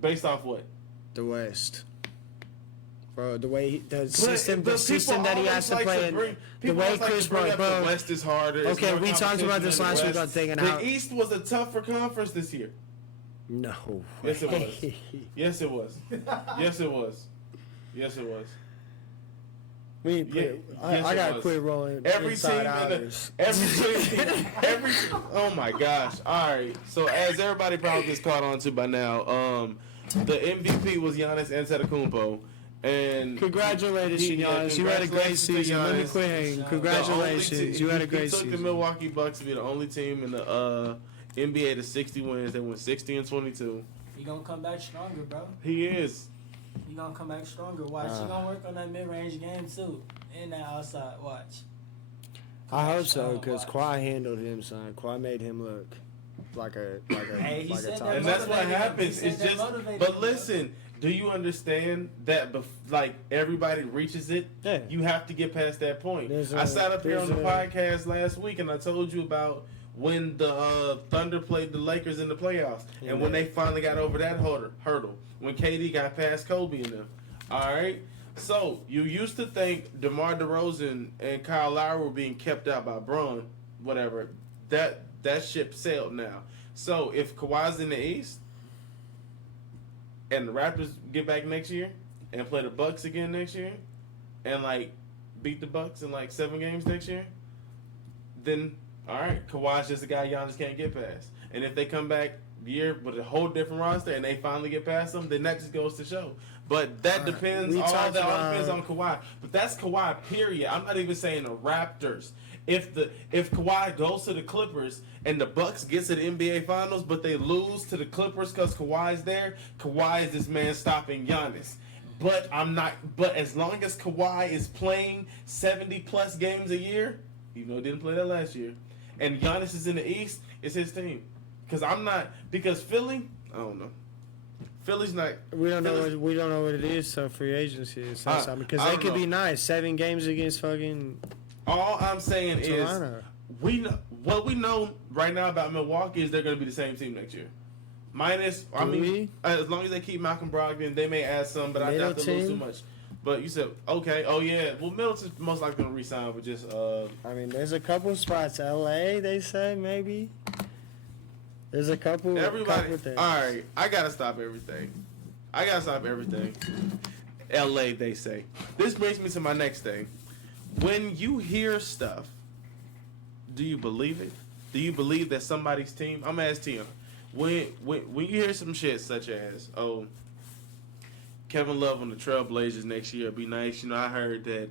based off what? The West. Bro, the way the system that he has to play in, the way Chris Paul, bro. The West is harder. Okay, we talked about this last week. I'm thinking how the East was a tougher conference this year. No. Yes, it was. Yes, it was. Yes, it was. Yes, it was. I gotta quit rolling. Every team oh my gosh! All right, so as everybody probably gets caught on to by now, the MVP was Giannis Antetokounmpo, and congratulations, Giannis! You had a great season. Let me quit hating. Congratulations, you had a great season. He took the Milwaukee Bucks to be the only team in the NBA to 60 wins. They went 60-22. He gonna come back stronger, bro. He is. He gonna come back stronger. Watch. He gonna work on that mid-range game too, and that outside. Watch. I hope so, because Kawhi handled him, son. Kawhi made him look like a Hey, he said top. that And that's what happens. It's just. motivated But him, listen, do you understand that? Like everybody reaches it, Yeah. you have to get past that point. I sat up here on the podcast last week and I told you about when the Thunder played the Lakers in the playoffs, and when they finally got over that hurdle, when KD got past Kobe and them. All right. So you used to think DeMar DeRozan and Kyle Lowry were being kept out by Braun, whatever. That ship sailed now. So if Kawhi's in the East and the Raptors get back next year and play the Bucks again next year and like beat the Bucks in like 7 games next year, then all right, Kawhi's just a guy Giannis can't get past. And if they come back year with a whole different roster and they finally get past them, then that just goes to show. But that depends. All that depends on Kawhi. But that's Kawhi. Period. I'm not even saying the Raptors. If Kawhi goes to the Clippers and the Bucks gets to the NBA Finals, but they lose to the Clippers because Kawhi's there, Kawhi is this man stopping Giannis. But I'm not. But as long as Kawhi is playing 70+ games a year, even though he didn't play that last year, and Giannis is in the East, it's his team. Because Philly, I don't know. Philly's not. We don't know what it is. So free agency is something because they could be nice. 7 games against fucking. All I'm saying Toronto. is what we know right now about Milwaukee is they're going to be the same team next year. Minus, as long as they keep Malcolm Brogdon, they may add some, but I doubt they'll lose too much. But you said, okay, oh yeah. Well, Middleton's most likely going to resign with just... there's a couple spots. LA, they say, maybe. There's a couple... Everybody... things. All right, I got to stop everything. LA, they say. This brings me to my next thing. When you hear stuff, do you believe it? Do you believe that somebody's team... I'm going to ask Teon. When you hear some shit such as, Kevin Love on the Trailblazers next year would be nice. I heard that,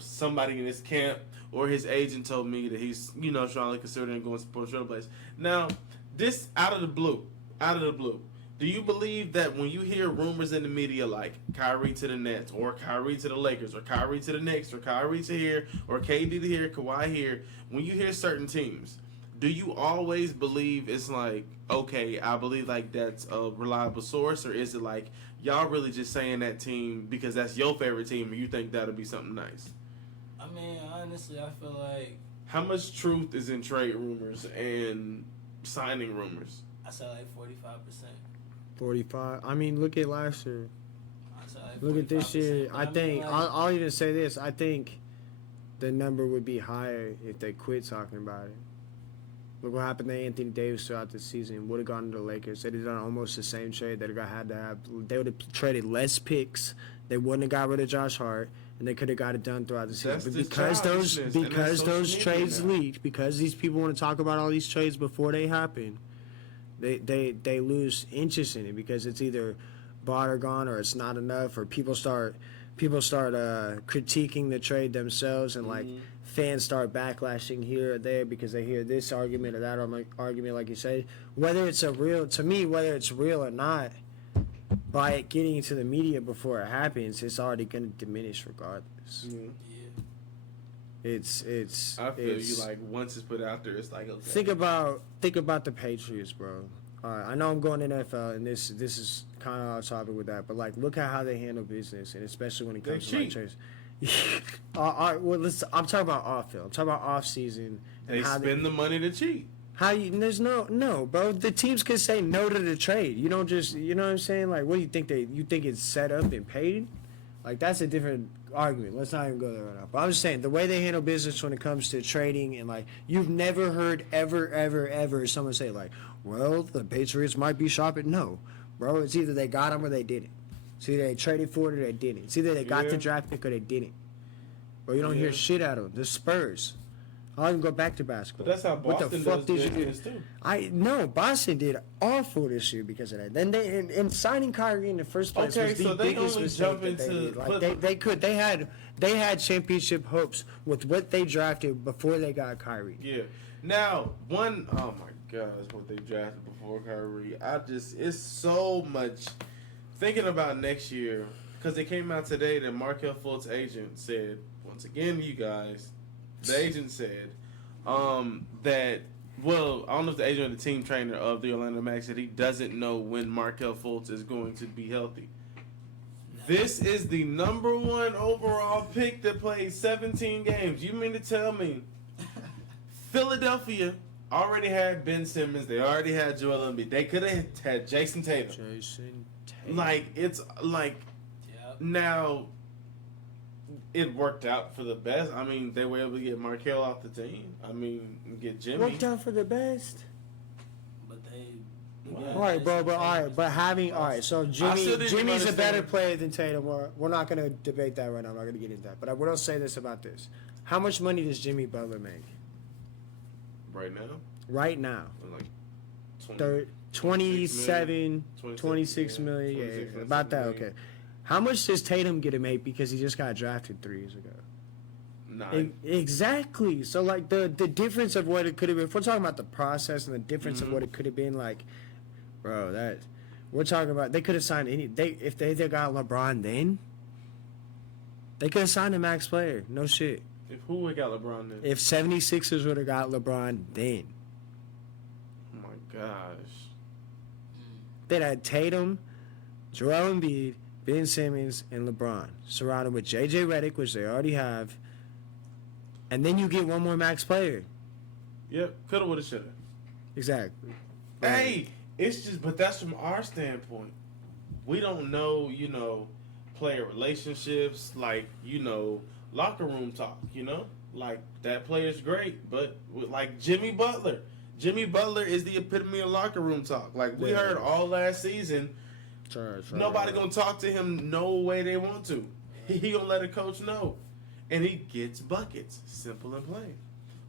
somebody in his camp or his agent told me that he's, strongly considering going to support Trailblazers. Now, this out of the blue, do you believe that when you hear rumors in the media like Kyrie to the Nets or Kyrie to the Lakers or Kyrie to the Knicks or Kyrie to here or KD to here, Kawhi here, when you hear certain teams, do you always believe it's like, okay, I believe like that's a reliable source, or is it like y'all really just saying that team because that's your favorite team and you think that'll be something nice? I mean, honestly, I feel like... How much truth is in trade rumors and signing rumors? I said like 45%. 45. I mean, look at last year. I said like Look at this year. I think, like, I'll even say this. I think the number would be higher if they quit talking about it. Look what happened to Anthony Davis throughout the season. Would have gone to the Lakers. They'd have done almost the same trade. They would have traded less picks. They wouldn't have got rid of Josh Hart, and they could have got it done throughout the season. But because those trades leaked, because these people want to talk about all these trades before they happen, they lose interest in it because it's either bought or gone, or it's not enough, or people start people start critiquing the trade themselves, and like fans start backlashing here or there because they hear this argument or that argument, like you say. Whether it's whether it's real or not, by it getting into the media before it happens, it's already going to diminish regardless. Mm-hmm. I feel you. Like once it's put out there, it's like okay. Think about the Patriots, bro. All right, I know I'm going to NFL, and this is kind of off topic with that, but like look at how they handle business, and especially when it comes to like trades. All right, well, I'm talking about off field. I'm talking about off season. They spend the money to cheat. There's no, bro. The teams can say no to the trade. You don't just, you know what I'm saying? Like, what do you think you think it's set up and paid? Like, that's a different argument. Let's not even go there right now. But I'm just saying, the way they handle business when it comes to trading, and like, you've never heard ever someone say like, well, the Patriots might be shopping. No, bro. It's either they got him or they didn't. It's either they traded for it or they didn't. It's either they got the draft pick or they didn't. Bro, you don't hear shit out of them. The Spurs. I'll even go back to basketball. But that's how Boston does business too. Boston did awful this year because of that. Then in signing Kyrie in the first place was the biggest mistake that they did. Like they had championship hopes with what they drafted before they got Kyrie. Yeah. Now oh my gosh, what they drafted before Kyrie. It's so much thinking about next year, because it came out today that Markelle Fultz's agent said, once again, you guys. The agent said that, well, I don't know if the agent or the team trainer of the Orlando Magic said he doesn't know when Markelle Fultz is going to be healthy. This is the number 1 overall pick that played 17 games. You mean to tell me Philadelphia already had Ben Simmons, they already had Joel Embiid, they could have had Jason Tatum. Like, it's like, now it worked out for the best. I mean, they were able to get Markelle off the team. I mean, get Jimmy. Worked out for the best. But all right, bro. So Jimmy's a better player than Tatum. We're not going to debate that right now. I'm not going to get into that. But I will say this about this: how much money does Jimmy Butler make right now? Right now, like 26 million. Yeah, about that. Okay. How much does Tatum get to make because he just got drafted 3 years ago? 9. Exactly. So, like, the difference of what it could have been, if we're talking about the process and the difference of what it could have been, like, bro, we're talking about, they could have signed if they got LeBron then, they could have signed a max player. No shit. If who would have got LeBron then? If 76ers would have got LeBron then. Oh, my gosh. They'd had Tatum, Joel Embiid, Ben Simmons, and LeBron, surrounded with J.J. Redick, which they already have, and then you get one more max player. Yep, coulda, woulda, shoulda. Exactly. Hey, it's just, but that's from our standpoint. We don't know, player relationships, like, locker room talk, Like, that player's great, but like Jimmy Butler. Jimmy Butler is the epitome of locker room talk. Like, we heard all last season, nobody gonna talk to him no way they want to. He gonna let a coach know. And he gets buckets. Simple and plain.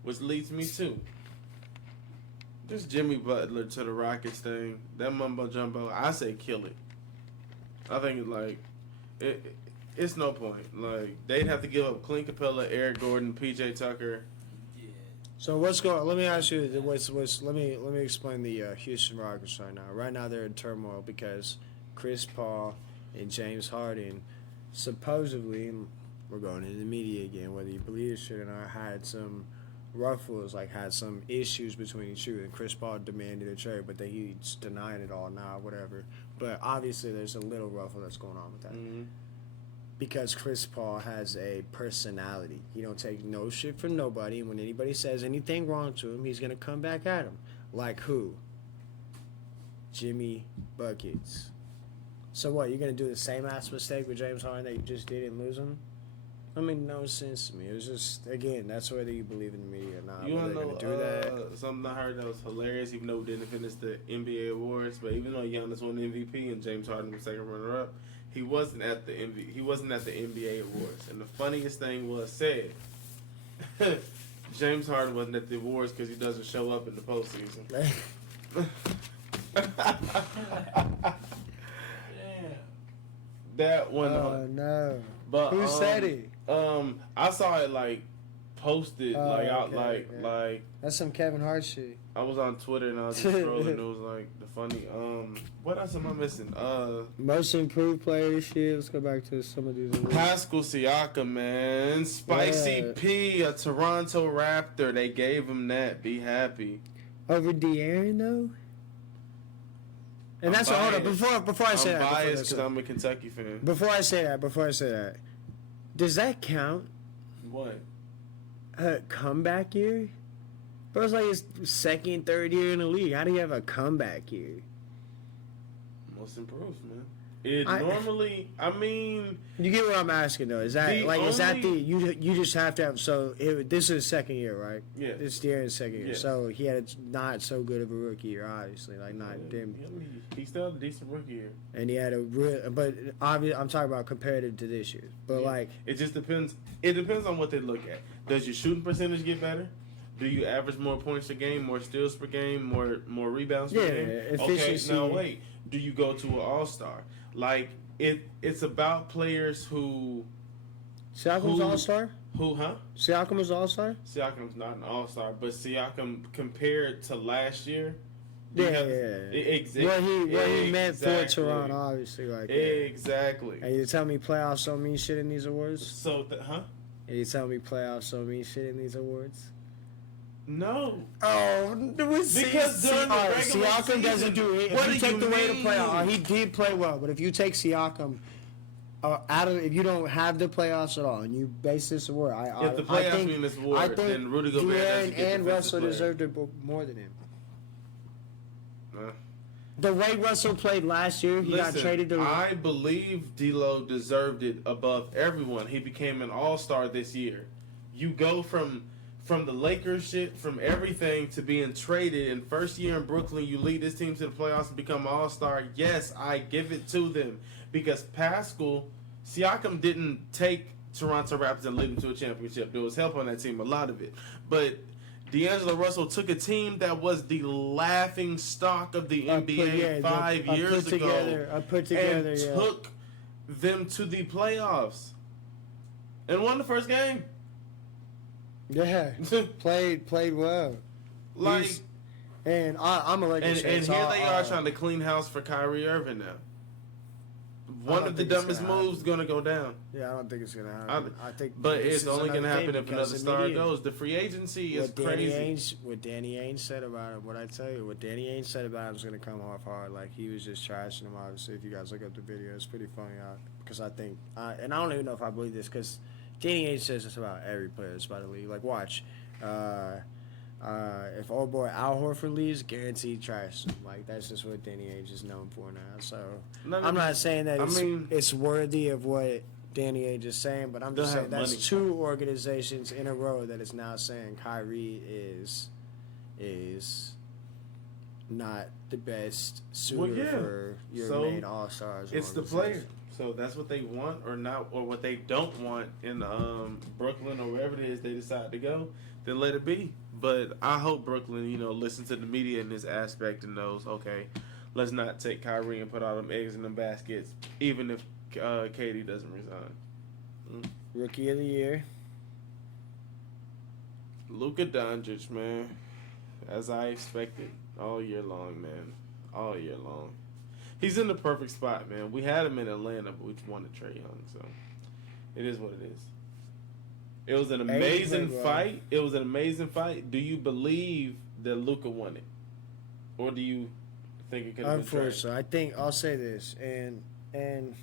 Which leads me to this Jimmy Butler to the Rockets thing. That mumbo jumbo, I say kill it. I think it's no point. Like, they'd have to give up Clint Capella, Eric Gordon, PJ Tucker. Yeah. So what's going? Let me ask you. Let me explain the Houston Rockets right now. Right now they're in turmoil because Chris Paul and James Harden supposedly, and we're going into the media again, whether you believe it or not, had some ruffles, like had some issues between each other. And Chris Paul demanded a trade, but he's denying it all now, whatever. But obviously there's a little ruffle that's going on with that. Mm-hmm. Because Chris Paul has a personality. He don't take no shit from nobody, and when anybody says anything wrong to him, he's going to come back at him. Like who? Jimmy Buckets. So what, you're going to do the same ass mistake with James Harden that you just did and lose him? I mean, no sense to me. It was just, again, that's whether you believe in the media or not. You want to know do that. Something I heard that was hilarious, even though we didn't finish the NBA awards, but even though Giannis won the MVP and James Harden was second runner-up, he wasn't at the NBA awards. And the funniest thing was said, James Harden wasn't at the awards because he doesn't show up in the postseason. That one. Oh no! But who said it? I saw it like posted like that's some Kevin Hart shit. I was on Twitter and I was just scrolling. It was like the funny. What else am I missing? Most improved player shit. Let's go back to some of these. Pascal Siakam, man, Spicy Yeah. P, a Toronto Raptor. They gave him that. Be happy. Over De'Aaron though. And that's what. Hold up. Before I say I'm that. biased because I'm a Kentucky fan. Before I say that, does that count? What? Comeback year? But it's like his second, third year in the league. How do you have a comeback year? Most improved, man. Normally, I mean, you get what I'm asking though. Is that you just have to have this is his second year, right? Yeah. This De'Aaron's second year. Yeah. So he had not so good of a rookie year, obviously. Like he still had a decent rookie year. And he had a real, but obviously I'm talking about comparative to this year. But like it just depends. It depends on what they look at. Does your shooting percentage get better? Do you average more points a game, more steals per game, more rebounds per game? Efficiency. Okay, now wait. Do you go to an all-star? Like it's about players who. Siakam's all-star? Who, huh? Siakam was all-star? Siakam's not an all-star, but Siakam compared to last year. Exactly. What he meant for Toronto, obviously, like exactly. And you tell me playoffs don't mean shit in these awards? So, And you tell me playoffs don't mean shit in these awards? No. Oh, because during the regular Siakam season, doesn't do it. If you take away the playoffs, he did play well. But if you take Siakam if you don't have the playoffs at all, and you base this award, if the playoffs mean this award, then Rudy Gobert doesn't get and Russell deserved it more than him. The way Russell played last year, he got traded to. I believe D'Lo deserved it above everyone. He became an all-star this year. You go from the Lakers shit, from everything, to being traded. In first year in Brooklyn, you lead this team to the playoffs and become an all-star. Yes, I give it to them. Because Siakam didn't take Toronto Raptors and lead them to a championship. There was help on that team, a lot of it. But D'Angelo Russell took a team that was the laughing stock of the NBA 5 years ago and took them to the playoffs and won the first game. Yeah, played well. And I'm a Lakers fan. And here they are trying to clean house for Kyrie Irving now. One of the dumbest moves going to go down. Yeah, I don't think it's going to happen. But it's only going to happen if another star goes. The free agency is crazy. What Danny Ainge said about him, what Danny Ainge said about him is going to come off hard. Like, he was just trashing him, obviously. If you guys look up the video, it's pretty funny. Because I think, and I don't even know if I believe this, because Danny Ainge says this about every player that's by the league. Like, watch. If old boy Al Horford leaves, guaranteed trash him. Like, that's just what Danny Ainge is known for now. So I'm not saying that it's worthy of what Danny Ainge is saying, but I'm just saying that's two organizations in a row that is now saying Kyrie is not the best suitor for your main all-stars. It's the player. So that's what they want or not, or what they don't want in Brooklyn or wherever it is they decide to go, then let it be. But I hope Brooklyn, listens to the media in this aspect and knows, okay, let's not take Kyrie and put all them eggs in them baskets, even if KD doesn't resign. Rookie of the year. Luka Doncic, man, as I expected all year long, man, all year long. He's in the perfect spot, man. We had him in Atlanta, but we just wanted Trae Young, so it is what it is. It was an amazing fight. It was an amazing fight. Do you believe that Luka won it, or do you think it could have been Trae? Unfortunately, I'll say this, and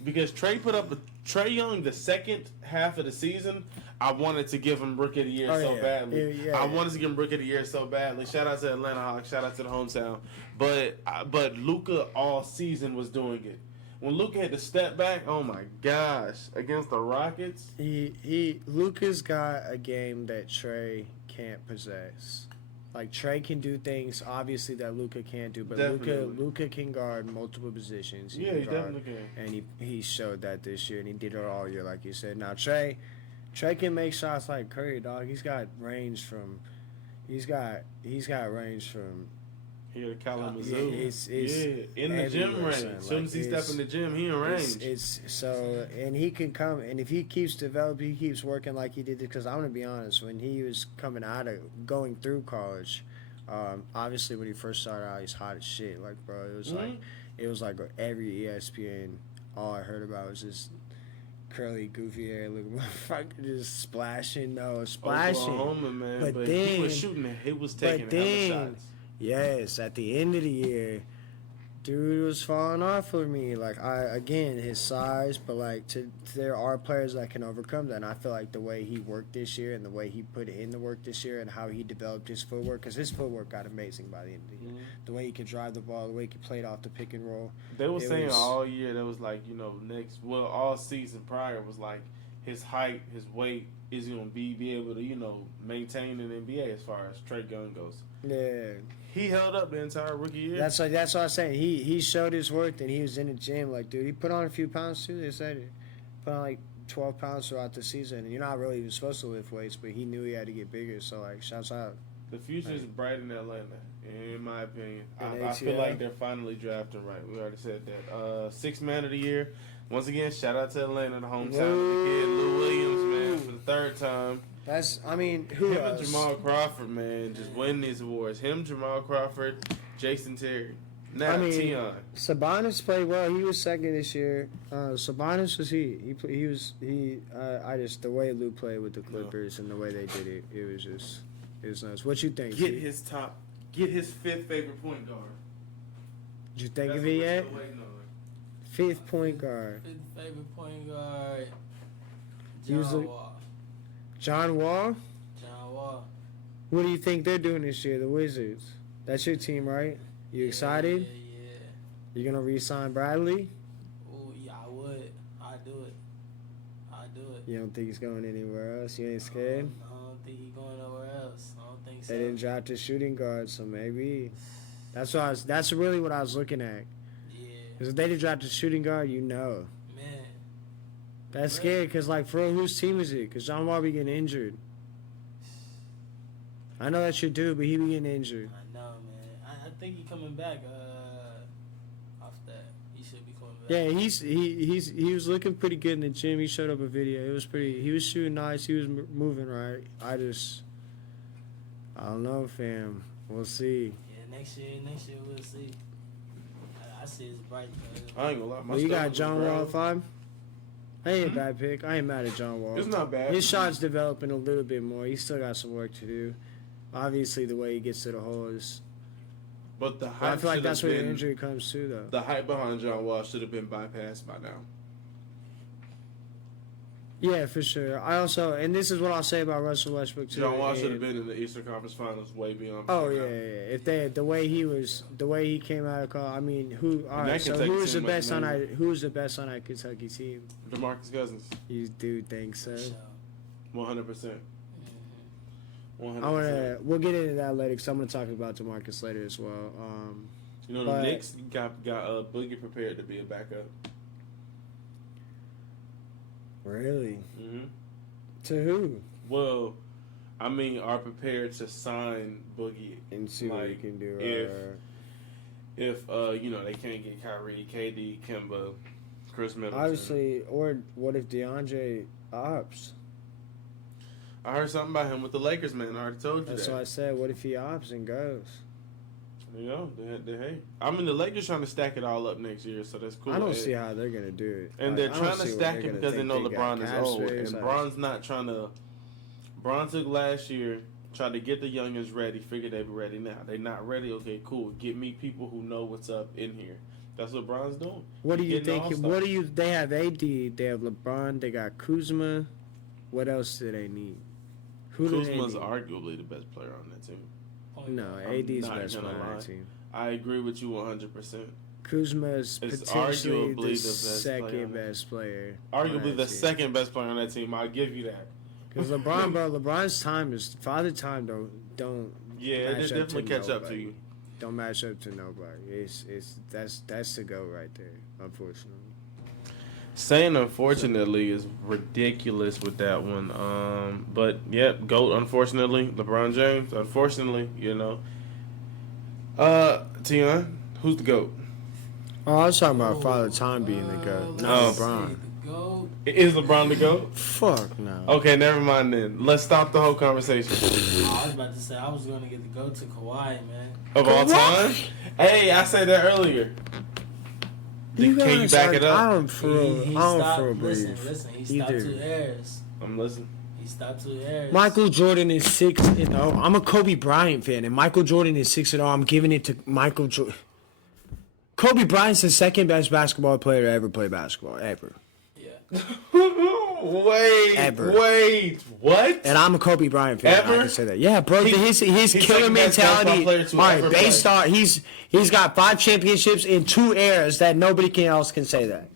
because Trae put up Trae Young the second half of the season, I wanted to give him Rookie of the Year badly. I wanted to give him Rookie of the Year so badly. Shout out to Atlanta Hawks. Shout out to the hometown. But Luka all season was doing it. When Luka had to step back, oh my gosh, against the Rockets. Luka's got a game that Trae can't possess. Like, Trae can do things, obviously, that Luka can't do, but Luka can guard multiple positions. He definitely can. And he showed that this year, and he did it all year, like you said. Now, Trae can make shots like Curry, dog. He's got range from Here at Kalamazoo. It's in the gym range. As soon as he step in the gym, he in range. It's so, and he can come, and if he keeps developing, he keeps working like he did. Because I'm gonna be honest, when he was going through college, obviously when he first started out, he's hot as shit. Like, bro, it was like every ESPN, all I heard about was just curly, goofy hair, looking motherfucker just splashing. Oklahoma, man, but he was shooting it. He was taking hella shots. Yes, at the end of the year, dude was falling off for me. Like, again, his size, but like, there are players that can overcome that. And I feel like the way he worked this year and the way he put in the work this year and how he developed his footwork, because his footwork got amazing by the end of the year. The way he could drive the ball, the way he played off the pick and roll. They were saying all year, that was like, all season prior was like his height, his weight is going to be able to, maintain an NBA as far as Trae Young goes. Yeah. He held up the entire rookie year. That's what I was saying. He showed his worth, and he was in the gym. Like, dude, he put on a few pounds too. They said it. Put on like 12 pounds throughout the season. And you're not really even supposed to lift weights, but he knew he had to get bigger. So, like, shouts out. The future is bright in Atlanta, in my opinion. I feel like they're finally drafting right. We already said that. Sixth man of the year. Once again, shout out to Atlanta, the hometown of the kid, Lou Williams, man, for the third time. Who Him else? and Jamal Crawford, man, just winning these awards. Him, Jamal Crawford, Jason Terry. Now, Teon. Sabonis played well. He was second this year. Sabonis was he was the way Lou played with the Clippers and the way they did it, it was nice. What you think? Get his fifth favorite point guard. Did you think of it yet? Fifth point guard. Fifth favorite point guard. John Wall? John Wall. What do you think they're doing this year, the Wizards? That's your team, right? You excited? Yeah. You gonna re-sign Bradley? Oh, yeah, I would. I'd do it. You don't think he's going anywhere else? You ain't scared? I don't think he's going nowhere else. I don't think so. They didn't draft a shooting guard, so maybe. That's really what I was looking at. Yeah. Because if they didn't draft a shooting guard, Man. That's scary, because, like, for real, whose team is it? Because John Wall be getting injured. I know that's your dude, but he be getting injured. I know, man. I think he coming back off that. He should be coming back. Yeah, he was looking pretty good in the gym. He showed up a video. It was he was shooting nice. He was moving right. I don't know, fam. We'll see. Yeah, next year we'll see. I see it's bright, though. I ain't gonna lie. Well, you got John Wall at 5? That ain't a bad pick. I ain't mad at John Wall. It's not bad. His shot's developing a little bit more. He's still got some work to do. Obviously, the way he gets to the hole is... But the hype I feel like that's where the injury comes too, though. The hype behind John Wall should have been bypassed by now. Yeah, for sure. I also... And this is what I'll say about Russell Westbrook, too. John Wall should have been in the Eastern Conference Finals way beyond... Oh, yeah. If the way he came out of college... I mean, who... All right, so who's the best on that Kentucky team? DeMarcus Cousins. You do think so? 100%. 100%. We'll get into that later because I'm going to talk about DeMarcus later as well. The Knicks got Boogie prepared to be a backup. Really? Mm-hmm. To who? Well, I mean, are prepared to sign Boogie and see what he can do. If they can't get Kyrie, KD, Kemba, Chris Middleton. Obviously, or what if DeAndre opts? I heard something about him with the Lakers, man. I already told you That's that. what I said. What if he opts and goes? Hey. I mean, the Lakers trying to stack it all up next year, so that's cool. I don't see how they're going to do it. And they're trying to stack it because they know LeBron is old. And Bron's not trying to... Bron took last year, tried to get the youngins ready, figured they were ready now. They not ready? Okay, cool. Get me people who know what's up in here. That's what Bron's doing. What do you think? They have AD, they have LeBron, they got Kuzma. What else do they need? Kuzma's arguably the best player on that team. No, AD's the best player on that team. I agree with you 100%. Kuzma is potentially the second best player. Arguably the second best player on that team. I'll give you that. Because LeBron's time is father time. Don't. Yeah, it definitely catch up to you. Don't match up to nobody. That's the go right there. Unfortunately. Saying unfortunately is ridiculous with that one. But yeah, GOAT, unfortunately. LeBron James, unfortunately, Teon, who's the GOAT? Oh, I was talking about Father Time being the GOAT, not LeBron. Is LeBron the GOAT? Fuck no. Okay, never mind then. Let's stop the whole conversation. I was about to say I was going to get the GOAT to Kawhi, man. Of all time? Hey, I said that earlier. Can you back it up? I don't feel Listen, he stopped 2 errors. I'm listening. He stopped 2 errors. Michael Jordan is 6-0. I'm a Kobe Bryant fan, and Michael Jordan is 6-0. I'm giving it to Michael Jordan. Kobe Bryant's the second best basketball player to ever play basketball, ever. Yeah. Wait, what? And I'm a Kobe Bryant fan. Ever? I can say that. Yeah, bro. His killer mentality. All right, based on he's got 5 championships in 2 eras that nobody else can say that.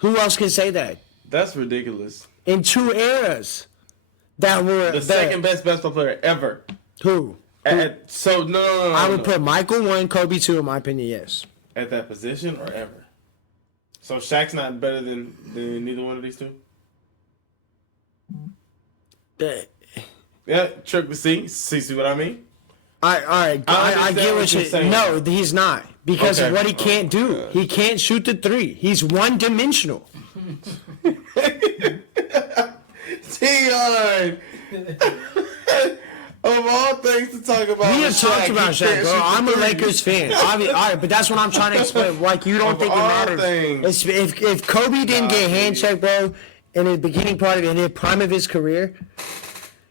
Who else can say that? That's ridiculous. In 2 eras that were the second best basketball player ever. Who? No. I would put Michael 1, Kobe 2, in my opinion. Yes. At that position or ever. So Shaq's not better than neither one of these two? Yeah, trick to see what I mean? All right. I get what you're saying. No, he's not. Because of what he can't do. He can't shoot the 3. He's one-dimensional. Teon! Of all things to talk about, we have talked about Shaq, bro. I'm a Lakers fan. All right, but that's what I'm trying to explain. Like, you don't think it matters. If Kobe didn't get hand checked, bro, in the beginning part of in the prime of his career,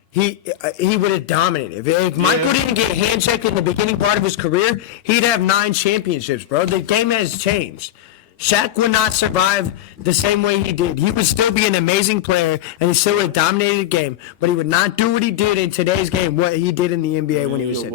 he would have dominated. If Michael didn't get hand checked in the beginning part of his career, he'd have 9 championships, bro. The game has changed. Shaq would not survive the same way he did. He would still be an amazing player, and he still would have dominated the game, but he would not do what he did in today's game, what he did in the NBA when he was in.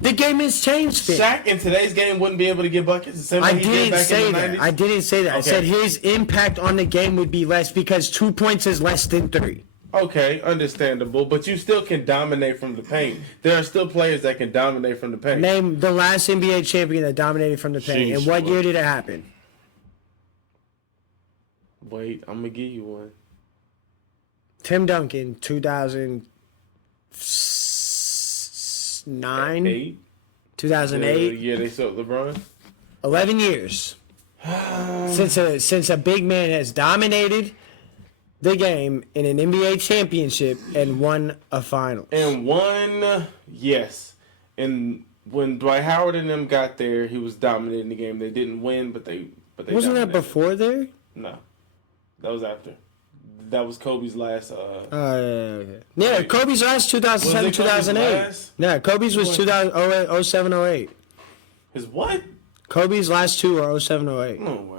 The game has changed, Finn. Shaq in today's game wouldn't be able to get buckets the same way he did back in the 90s? I didn't say that. Okay. I said his impact on the game would be less because 2 points is less than 3. Okay, understandable, but you still can dominate from the paint. There are still players that can dominate from the paint. Name the last NBA champion that dominated from the paint. And what year did it happen? Wait, I'm going to give you one. Tim Duncan, 2009? 2008? Yeah, they sold LeBron. 11 years. Since a big man has dominated the game in an NBA championship and won a final. And won, yes. And when Dwight Howard and them got there, he was dominating the game. They didn't win, but they wasn't dominated. That before there? No, that was after. That was Kobe's last. Yeah, Kobe's last 2007, 2008. Yeah, Kobe's was 2008, 07, 08. His what? Kobe's last 2 are 07, 08. No way.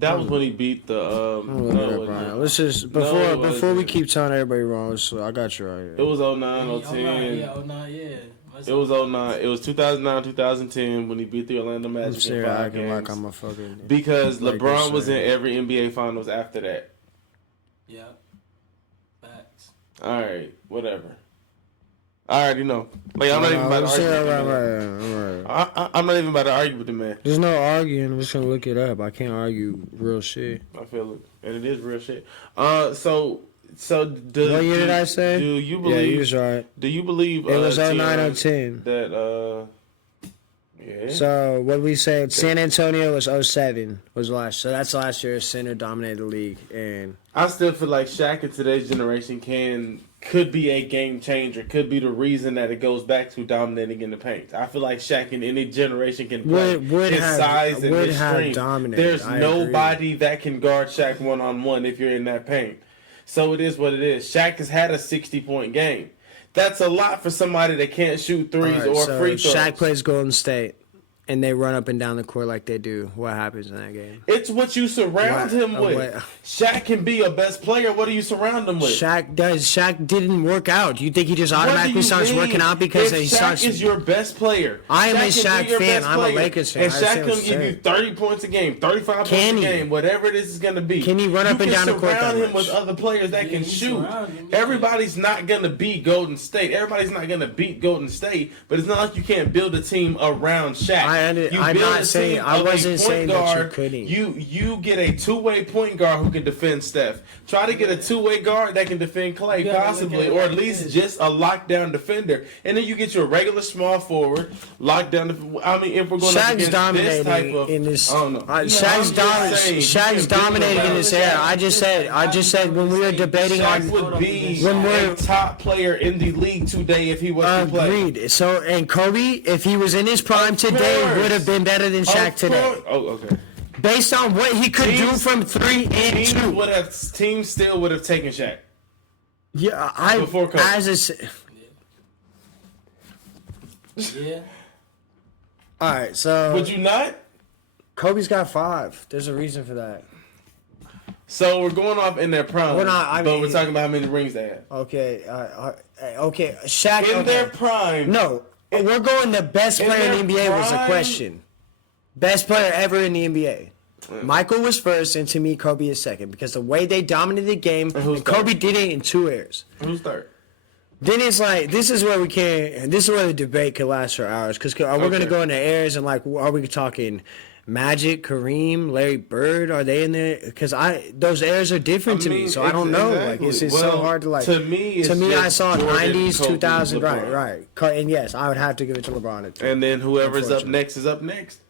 That was when he beat the. Let's just before we keep telling everybody wrong. So I got you right here. It was 09, 010. Yeah, 09, yeah. It was 09. It was 2009, 2010 when he beat the Orlando Magic in 5 games. Like I'm a fucking because LeBron was in every NBA Finals after that. Yeah. Facts. All right, whatever. I already know. Like I'm not even about to argue. I'm not even about to argue with the man. There's no arguing. I'm just gonna look it up. I can't argue real shit. I feel it, and it is real shit. So what year did I say? Do you believe? Yeah, you was right. Do you believe? It was 09, 010. That yeah. So what we said, San Antonio was 07 was last. So that's last year. Center dominated the league, and I still feel like Shaq in today's generation could be a game changer, could be the reason that it goes back to dominating in the paint. I feel like Shaq in any generation can play his size and his strength. There's nobody that can guard Shaq one-on-one if you're in that paint. So it is what it is. Shaq has had a 60-point game. That's a lot for somebody that can't shoot threes or free throws. Shaq plays Golden State, and they run up and down the court like they do. What happens in that game? It's what you surround him with. Shaq can be a best player. What do you surround him with? Shaq didn't work out. Do you think he just automatically starts working out because he starts? Shaq is your best player. I am a Shaq fan. I'm a Lakers fan. And Shaq can give you 30 points a game, 35 points a game, whatever it is going to be. Can he run up and down the court? Surround him with other players that can shoot. Everybody's not going to beat Golden State. Everybody's not going to beat Golden State, but it's not like you can't build a team around Shaq. I'm not saying I wasn't saying that you couldn't. You get a two-way point guard who can defend Steph. Try to get a two-way guard that can defend Clay, possibly, or at least just a lockdown defender. And then you get your regular small forward, lockdown. I mean, if we're going to against this type of, in this, I don't know. Shaq's dominating in this era. I just said when we were debating Shaq would be a top player in the league today if he was to play. Agreed. So, and Kobe, if he was in his prime today, would have been better than Shaq today. Oh, okay. Based on what he could do from 3 and 2. Teams still would have taken Shaq. Yeah, before Kobe. Yeah. All right, so Would you not? Kobe's got 5. There's a reason for that. So we're going off in their prime, We're not, but we're talking about how many rings they have. Okay, okay. Shaq In their prime. No, we're going the best player in the NBA was a question. Best player ever in the NBA. Michael was first, and to me, Kobe is second because the way they dominated the game, and Kobe did it in 2 years. Who's third? Then it's like this is where we can't, and this is where the debate could last for hours because we're gonna go into airs and like, are we talking Magic, Kareem, Larry Bird? Are they in there? Because those eras are different to me, so I don't know. Exactly. Like it's so hard to like. To me, I saw Jordan, 90s, Kobe, 2000, LeBron. right. And yes, I would have to give it to LeBron. And then whoever's up next is up next.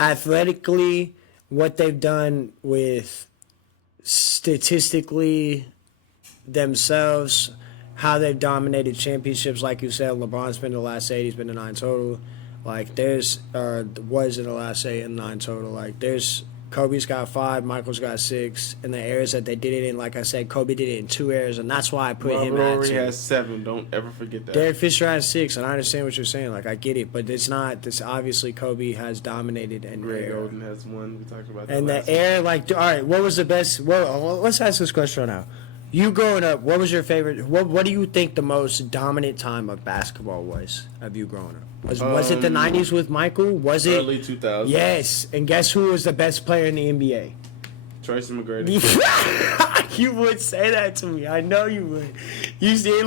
Athletically, what they've done with statistically themselves, how they've dominated championships, like you said, LeBron's been in the last 8, he's been in 9 total. Like was in the last 8 and 9 total. Like Kobe's got 5, Michael's got 6. In the eras that they did it in, like I said, Kobe did it in 2 eras, and that's why I put him at 2. He has 7. Don't ever forget that. Derek Fisher has 6, and I understand what you're saying. Like I get it, but it's not. This obviously Kobe has dominated and Greg Oden has 1. We talked about that. And the air, like, all right, what was the best? Well, let's ask this question right now. You growing up, what was your favorite? What do you think the most dominant time of basketball was of you growing up? Was it the 90s with Michael? Was it early 2000s? Yes. And guess who was the best player in the NBA? Tracy McGrady. You would say that to me. I know you would. You see,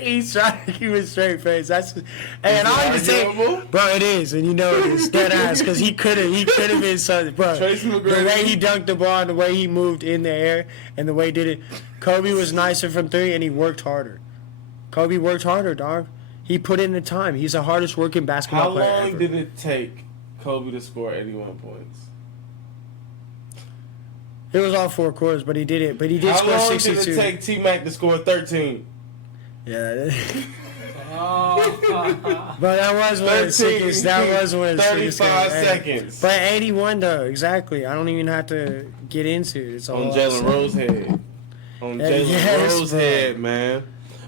he's trying to keep a straight face. And I even say, bro, it is, and you know it is dead ass because he could have been something, bro. Tracy McGrady. The way he dunked the ball, and the way he moved in the air, and the way he did it. Kobe was nicer from 3, and he worked harder. Kobe worked harder, dog. He put in the time. He's the hardest working basketball player ever. How long did it take Kobe to score 81 points? It was all 4 quarters, but he did it. But he did score 62. How long did it take T-Mac to score 13? Yeah. But that was one of the sickest. That was one of the sickest. 35 seconds. But 81 though, exactly. I don't even have to get into it. It's all on Jalen Rosehead. On Jalen Rosehead, man.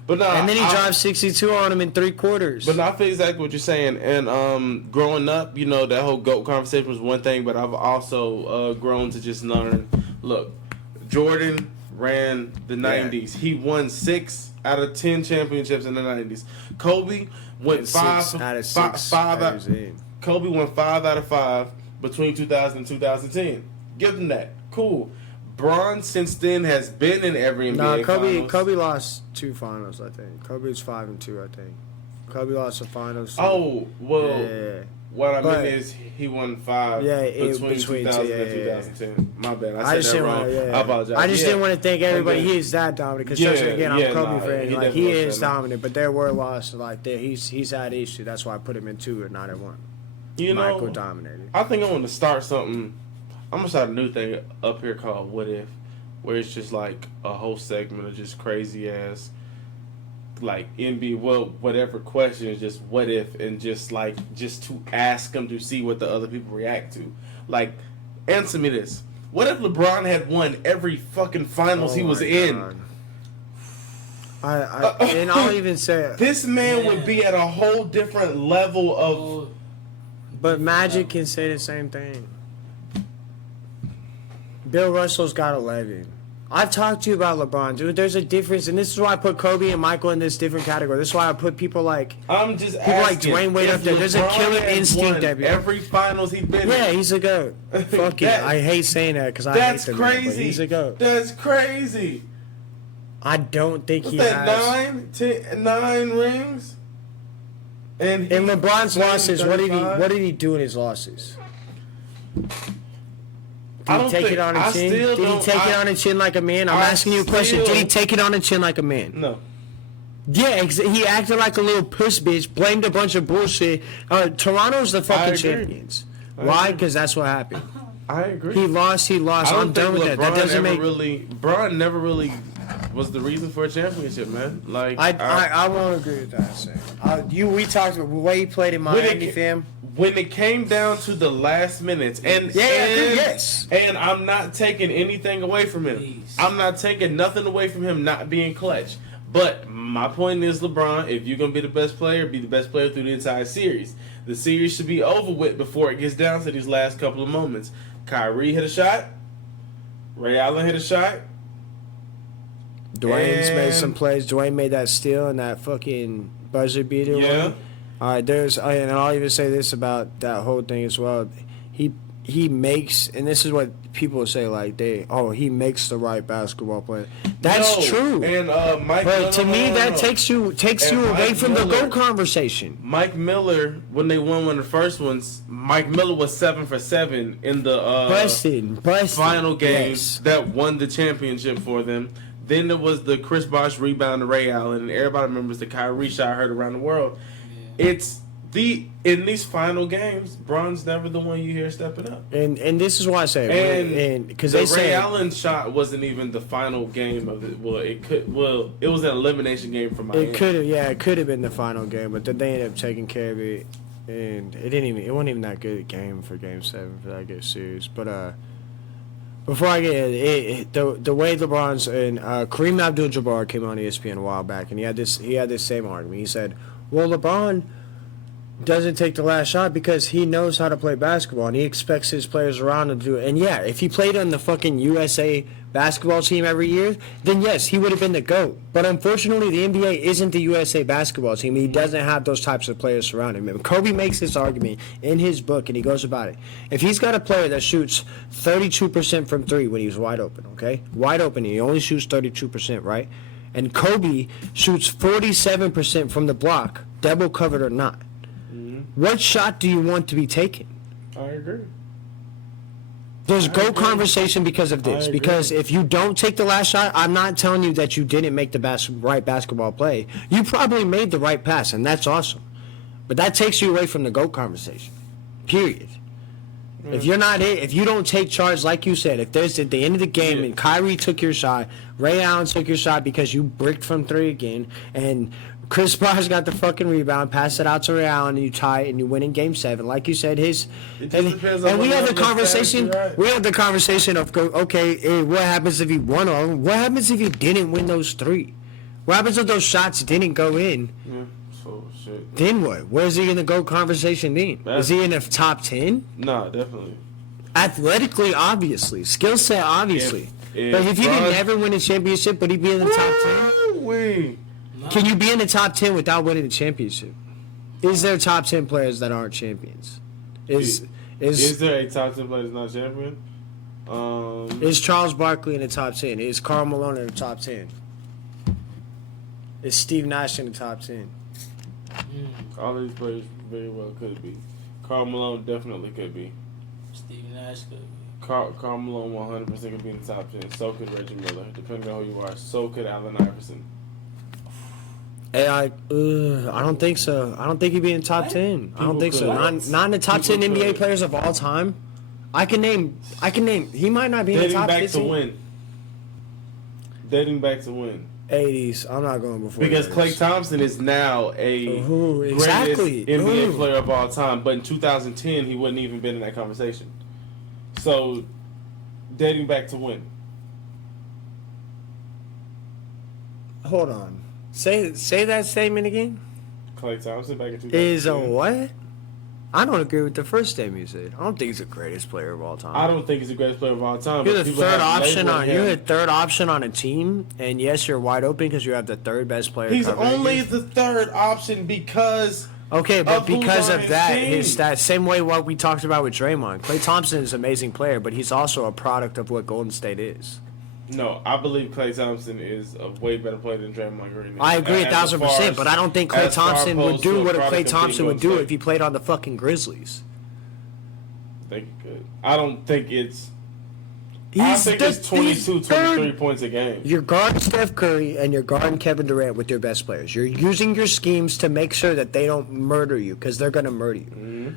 But no, and then he dropped 62 on him in 3 quarters. But no, I feel exactly what you're saying. And growing up, you know, that whole GOAT conversation was one thing, but I've also grown to just learn. Look, Jordan ran the 90s. He won 6 out of 10 championships in the 90s. Kobe went 5 out of 6. Kobe won 5 out of 5 between 2000 and 2010. Give them that. Cool. Bron since then has been in every NBA finals. Kobe lost 2 finals, I think. Kobe was 5 and 2, I think. Kobe lost the finals. Oh, well, yeah. What I mean is he won 5 between 2000 and 2010. My bad. I said that wrong. I apologize. I just didn't want to think everybody he is that dominant because again, I'm a Kobe fan. Like he is dominant, but there were losses like that. He's had issues. That's why I put him in 2 and not at 1. You know, Michael dominated. I think I want to start something. I'm gonna start a new thing up here called "What If," where it's just like a whole segment of just crazy ass, like NBA, whatever questions, just what if, and just to ask them to see what the other people react to. Like, answer me this: what if LeBron had won every fucking finals he was in? And I'll even say this man would be at a whole different level of. But Magic can say the same thing. Bill Russell's got 11. I've talked to you about LeBron, dude. There's a difference, and this is why I put Kobe and Michael in this different category. This is why I put people like I'm just people like Dwayne Wade up there. There's a killer instinct there. Every finals he's been in. Yeah, he's a goat. Fuck it. I hate saying that because I hate the man, but he's a goat. That's crazy. I don't think he has. 9 9 rings? And in LeBron's losses, what 35. did he do in his losses? I Did don't he take think- it on the I chin? still Did he don't- take it on the chin like a man? I'm asking you a question. Did he take it on the chin like a man? No. Yeah, he acted like a little puss bitch, blamed a bunch of bullshit. Toronto's the fucking agree. champions. Why? agree. Because that's what happened. I agree. He lost. I don't I'm done with think that. That LeBron doesn't ever make. really. LeBron never really was the reason for a championship, man. Like I won't agree with that. Sam. We talked about the way he played in Miami, fam. when it came down to the last minutes, and yes, and I'm not taking anything away from him. Please. I'm not taking nothing away from him not being clutch. But my point is, LeBron, if you're gonna be the best player, be the best player through the entire series. The series should be over with before it gets down to these last couple of moments. Kyrie hit a shot. Ray Allen hit a shot. Dwayne's made And- some plays. Dwayne made that steal and that fucking buzzer beater. Yeah. One. All right, and I'll even say this about that whole thing as well. He makes, and this is what people say, like he makes the right basketball play. That's No, true. And Mike, But to me, that no. takes you And away Mike from the Miller- GOAT conversation. Mike Miller, when they won one of the first ones, Mike Miller was 7 for 7 in the Busted. final game Yes. that won the championship for them. Then there was the Chris Bosh rebound to Ray Allen, and everybody remembers the Kyrie shot heard around the world. It's in these final games, Bron's never the one you hear stepping up. And this is why I say, and because The they Ray say Allen shot wasn't even the final game of it. It was an elimination game for Miami. it could have been the final game, but then they ended up taking care of it, and it wasn't even that good a game for Game 7 for that good series. But before I get the way LeBron's and Kareem Abdul-Jabbar came on ESPN a while back, and he had this same argument. He said, "Well, LeBron doesn't take the last shot because he knows how to play basketball and he expects his players around him to do it." And yeah, if he played on the fucking USA basketball team every year, then yes, he would have been the GOAT. But unfortunately, the NBA isn't the USA basketball team. He doesn't have those types of players surrounding him. Kobe makes this argument in his book, and he goes about it. If he's got a player that shoots 32% from three when he's wide open, okay? Wide open, he only shoots 32%, right? And Kobe shoots 47% from the block, double covered or not. What shot do you want to be taken? I agree. There's GOAT conversation because of this. Because if you don't take the last shot, I'm not telling you that you didn't make the right basketball play. You probably made the right pass, and that's awesome. But that takes you away from the GOAT conversation. Period. If you're not if you don't take charge, like you said, if there's at the end of the game and Kyrie took your shot, Ray Allen took your shot because you bricked from three again, and Chris Bosh got the fucking rebound, pass it out to Ray Allen, and you tie it, and you win in Game 7. Like you said, and we had the conversation. We had the conversation of, okay, what happens if he won all of them? What happens if he didn't win those three? What happens if those shots didn't go in? Yeah, so shit. Then what? Where's he in the GOAT conversation then? Is he in the top 10? No, definitely. Athletically, obviously. Skill set, obviously. But if he didn't ever win a championship, would he be in the top 10? Can you be in the top 10 without winning the championship? Is there top 10 players that aren't champions? Is there a top 10 player that's not champion? Is Charles Barkley in the top 10? Is Karl Malone in the top 10? Is Steve Nash in the top 10? All of these players very well could be. Karl Malone definitely could be. Steve Nash could be. Karl Malone 100% could be in the top 10. So could Reggie Miller, depending on who you are. So could Allen Iverson. I don't think so. I don't think he'd be in the top 10. I don't think so. Not in the top 10 NBA players of all time. I can name. He might not be in the top 15. Dating back to win. 80s. I'm not going before. Because those. Klay Thompson is now a exactly. greatest NBA player of all time. But in 2010, he wouldn't even been in that conversation. So, dating back to win. Hold on. Say that statement again. Klay Thompson back in 2010. Is a what? I don't agree with the first statement you said. I don't think he's the greatest player of all time. I don't think he's the greatest player of all time. You're but the people third have option labeled on. him. You're the third option on a team, and yes, you're wide open because you have the third best player. He's covering only you. the third option because. Okay, but of who's because on of his that, team. his stats, same way what we talked about with Draymond. Klay Thompson is an amazing player, but he's also a product of what Golden State is. No, I believe Klay Thompson is a way better player than Draymond Green. I agree 1,000%, but I don't think Klay Thompson would do what Klay Thompson would do if he played on the fucking Grizzlies. I think he could. I don't think it's... I He's think it's 22, 23 points a game. You're guarding Steph Curry and you're guarding Kevin Durant with your best players. You're using your schemes to make sure that they don't murder you because they're going to murder you. Mm-hmm.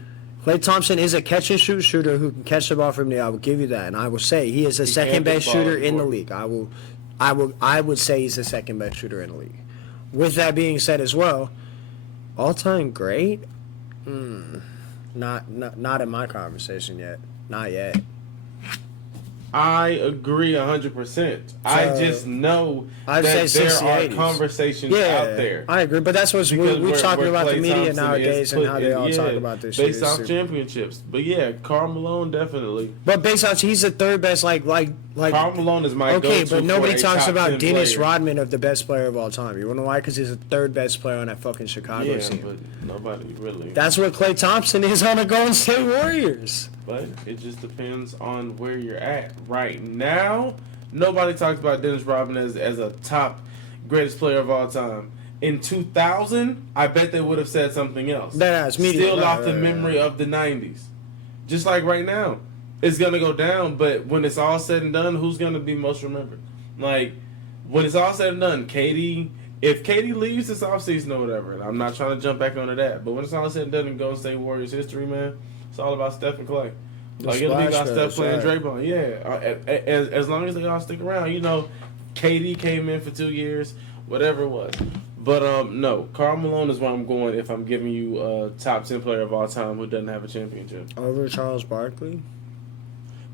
Klay Thompson is a catch-and-shoot shooter who can catch the ball from there. I will give you that, and I will say he is the second-best shooter in the league. I would say he's the second-best shooter in the league. With that being said as well, all-time great? Not in my conversation yet. Not yet. I agree 100%. I just know that there are conversations out there. I agree, but that's what we're talking about the media nowadays and how they all talk about this shit. Based off championships. But yeah, Karl Malone definitely. But based off, he's the third best, like Karl Malone is my go-to. Okay, but nobody talks about Dennis player. Rodman of the best player of all time. You wanna know why? Because he's the third best player on that fucking Chicago team. But nobody really. That's what Klay Thompson is on the Golden State Warriors. But it just depends on where you're at. Right now, nobody talks about Dennis Rodman as a top greatest player of all time. In 2000, I bet they would have said something else. That's media. Still off the memory of the 90s. Just like right now. It's going to go down, but when it's all said and done, who's going to be most remembered? Like, when it's all said and done, KD... If KD leaves this offseason or whatever, and I'm not trying to jump back onto that, but when it's all said and done in Golden State Warriors history, man, it's all about Steph and Klay. Like, it'll be about Steph playing Draymond. Yeah. As long as they all stick around. You know, KD came in for 2 years, whatever it was. But, no, Karl Malone is where I'm going if I'm giving you a top 10 player of all time who doesn't have a championship. Over Charles Barkley?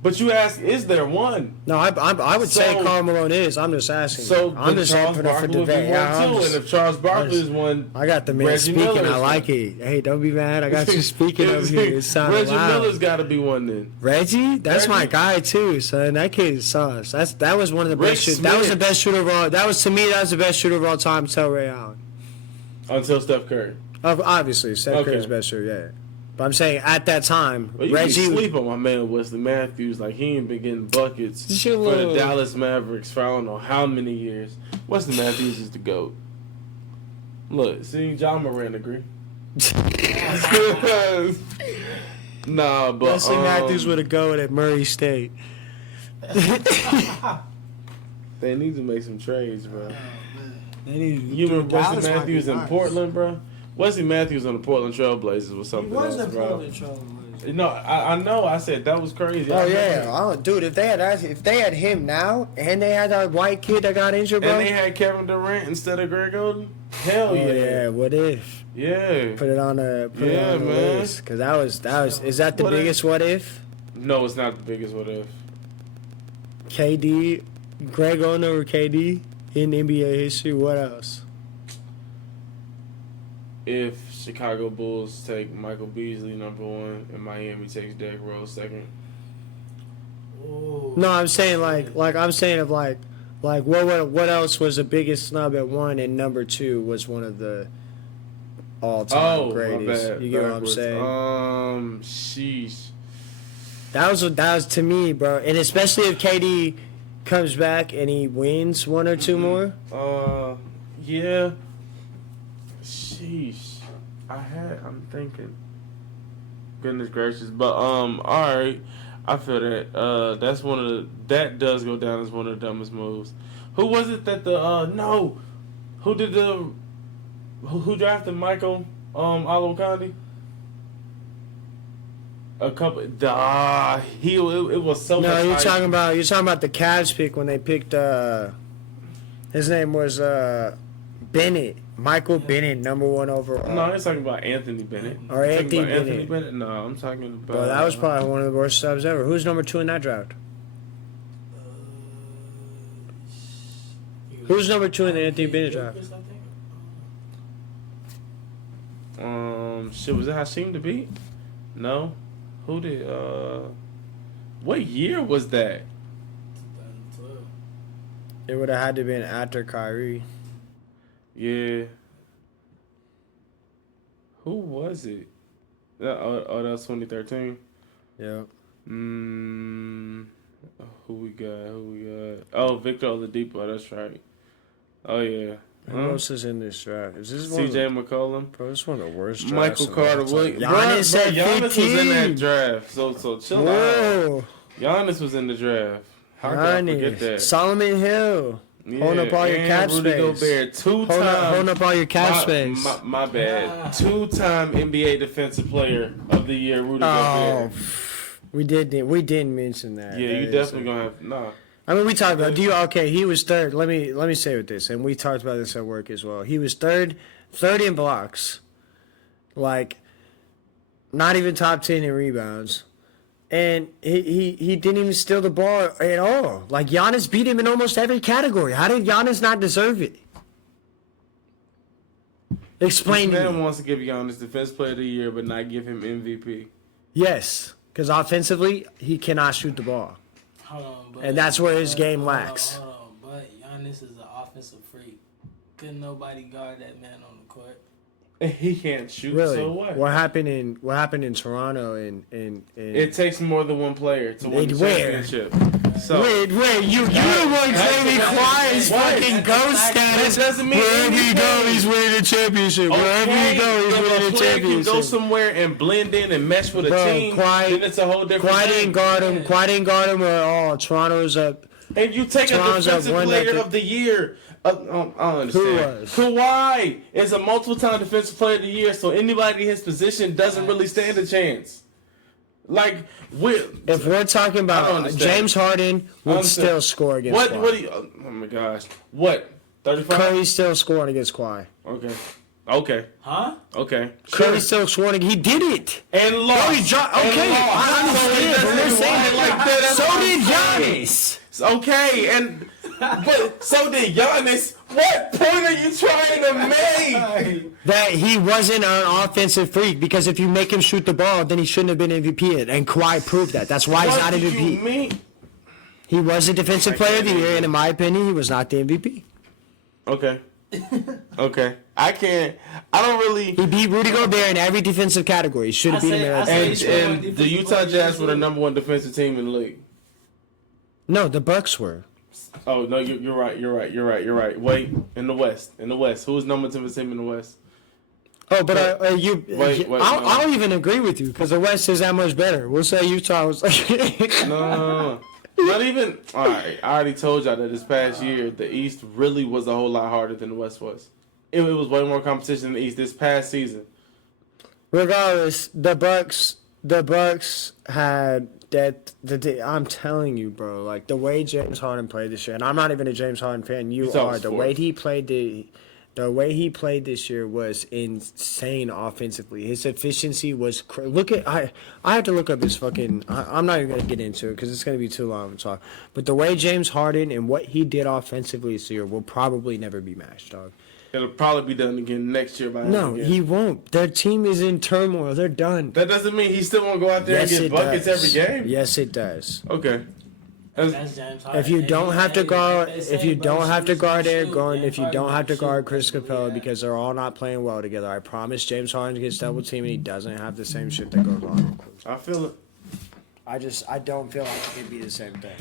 But you ask, is there one? No, I would say Karl Malone is. I'm just asking. So I'm just Charles Barkley would be one too. And if Charles Barkley is one, I got the man Reggie speaking. Miller's I like it. Hey, don't be mad. I got you speaking over here. It sounded Reggie loud. Miller's got to be one then. Reggie, that's my guy too, son. That kid is sauce. That was one of the best shooters. That was the best shooter of all. That was to me. That was the best shooter of all time. Until Ray Allen. Until Steph Curry. Obviously, Steph Curry's the best shooter. Yeah. But I'm saying at that time, well, Reggie. You sleep on my man Wesley Matthews. Like, he ain't been getting buckets for the Dallas Mavericks for I don't know how many years. Wesley Matthews is the GOAT. Look, see, John Moran agree. Nah, but Wesley Matthews would have go at Murray State. They need to make some trades, bro. You remember Wesley Matthews in Portland, bro? Wesley Matthews on the Portland Trailblazers was something else, bro. Portland Trailblazers. No, I know. I said that was crazy. Oh yeah, dude. If they had him now, and they had that white kid that got injured, bro, and they had Kevin Durant instead of Greg Oden, hell yeah. Yeah, what if? Yeah. Put it on the list, because that was. Is that the biggest what if? No, it's not the biggest what if. KD, Greg Oden over KD in NBA history. What else? If Chicago Bulls take Michael Beasley number 1 and Miami takes Derrick Rose second. Ooh. No, I'm saying what else was the biggest snub at 1 and number 2 was one of the all-time greatest. My bad. You get what I'm saying? Sheesh. That was to me, bro, and especially if KD comes back and he wins 1 or 2 more. Yeah. Sheesh. I'm thinking. Goodness gracious. But, alright. I feel that. That does go down as one of the dumbest moves. Who was it that who drafted Michael, Olowokandi? A couple, it was so much. No, you're hype. talking about the Cavs pick when they picked, his name was, Bennett. Michael Bennett, number 1 overall. No, I'm talking about Anthony Bennett. Or Anthony Bennett. No, I'm talking about. Bro, that was probably one of the worst subs ever. Who's number 2 in that draft? Who's number 2 in the Anthony Bennett draft? Shit, was it Hasheem to beat? No. Who did? What year was that? 2012. It would have had to been after Kyrie. Yeah. Who was it? That was 2013. Yeah. Who we got? Oh, Victor Oladipo. That's right. Oh yeah. Who else is in this draft? Is this C.J. McCollum? Bro, this is one of the worst drafts. Michael Carter Williams. Giannis was in that draft. So chill out. Giannis was in the draft. How can I forget that? Solomon Hill. Yeah, holding up all your cap Rudy space. Gobert, Holding up all your cap space. My bad. 2-time NBA Defensive Player of the Year, Rudy Gobert. We didn't mention that. Yeah, you definitely gonna have I mean, we talked about he was third. Let me say with this, and we talked about this at work as well. He was third in blocks, like not even top 10 in rebounds, and he didn't even steal the ball at all. Like Giannis beat him in almost every category. How did Giannis not deserve it? Explain this to me. man wants to give Giannis Defensive Player of the Year, but not give him MVP. Yes, because offensively he cannot shoot the ball. Hold on, but, And that's where his game lacks. Hold on, but Giannis is an offensive freak. Couldn't nobody guard that man on the court. He can't shoot, Really? so what? What happened in Toronto and It takes more than one player to win the championship. So wait, you the one claiming Kawhi's fucking ghost status. That doesn't mean wherever he go, he's winning the championship. Wherever he go, he's winning the championship. Can go somewhere and blend in and mesh with a team. Then it's a whole different Kawhi thing. didn't guard him at all. Toronto's up. And you take Toronto's a Defensive Player of the Year. I don't understand. Who was? Kawhi is a multiple-time Defensive Player of the Year, so anybody in his position doesn't really stand a chance. Like, if we're talking about James Harden would still score against Kawhi. What do you, oh my gosh. What? 35? Curry's still scoring against Kawhi. Okay. Huh? Okay. Curry's still scoring. He did it. And lost. I understand. But we're saying it like that. So did Giannis. Okay, but so did Giannis. What point are you trying to make? That he wasn't an offensive freak, because if you make him shoot the ball, then he shouldn't have been MVP. And Kawhi proved that. That's why he's not MVP. What do you mean? He was a Defensive Player of the Year, and in my opinion, he was not the MVP. Okay. I don't really. He beat Rudy Gobert in every defensive category. He should have beat him. And the Utah Jazz were the number one defensive team in the league. No, the Bucks were. Oh no, you're right. Wait, in the West, who was number 2 team in the West? Oh, but I don't no. even agree with you, because the West is that much better. We'll say Utah was like. No. Not even. All right, I already told y'all that this past year the East really was a whole lot harder than the West was. It was way more competition in the East this past season. Regardless, the Bucks had that. I'm telling you, bro. Like the way James Harden played this year, and I'm not even a James Harden fan. You are. The way he played this year was insane offensively. His efficiency was I have to look up his fucking. I'm not even gonna get into it because it's gonna be too long to talk. But the way James Harden and what he did offensively this year will probably never be matched, dog. It'll probably be done again next year. He won't. Their team is in turmoil. They're done. That doesn't mean he still won't go out there and get buckets every game. Yes, it does. Okay. If you don't have to guard Chris Capella because they're all not playing well together, I promise James Harden gets double teamed and he doesn't have the same shit that goes on. I feel it. I don't feel like it could be the same thing.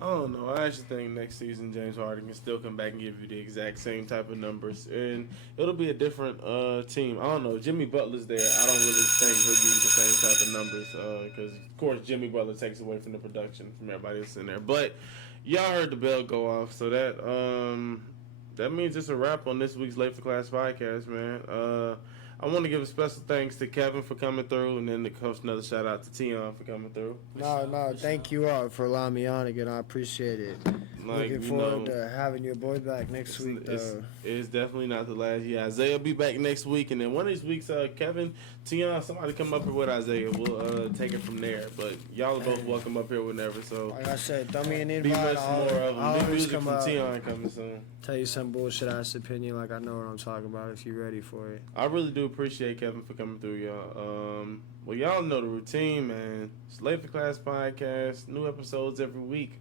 I don't know. I actually think next season James Harden can still come back and give you the exact same type of numbers, and it'll be a different team. I don't know. Jimmy Butler's there. I don't really think he'll give you the same type of numbers because, of course, Jimmy Butler takes away from the production from everybody that's in there. But y'all heard the bell go off, so that means it's a wrap on this week's Late for Class podcast, man. I want to give a special thanks to Kevin for coming through, and then another shout out to Teon for coming through. No, thank you all for allowing me on again. I appreciate it. Looking forward to having your boy back next week. It's definitely not the last year. Isaiah will be back next week, and then one of these weeks, Kevin, Teon, somebody come up here with Isaiah. We'll take it from there. But y'all are both welcome up here whenever. So like I said, throw me an be invite. much more of them. New music from Teon coming soon. Tell you some bullshit ass opinion like I know what I'm talking about if you're ready for it. I really do appreciate Kevin for coming through, y'all. Well, y'all know the routine, man. It's Late for Class podcast. New episodes every week.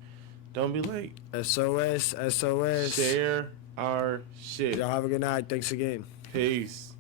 Don't be late. SOS. Share our shit. Y'all have a good night. Thanks again. Peace.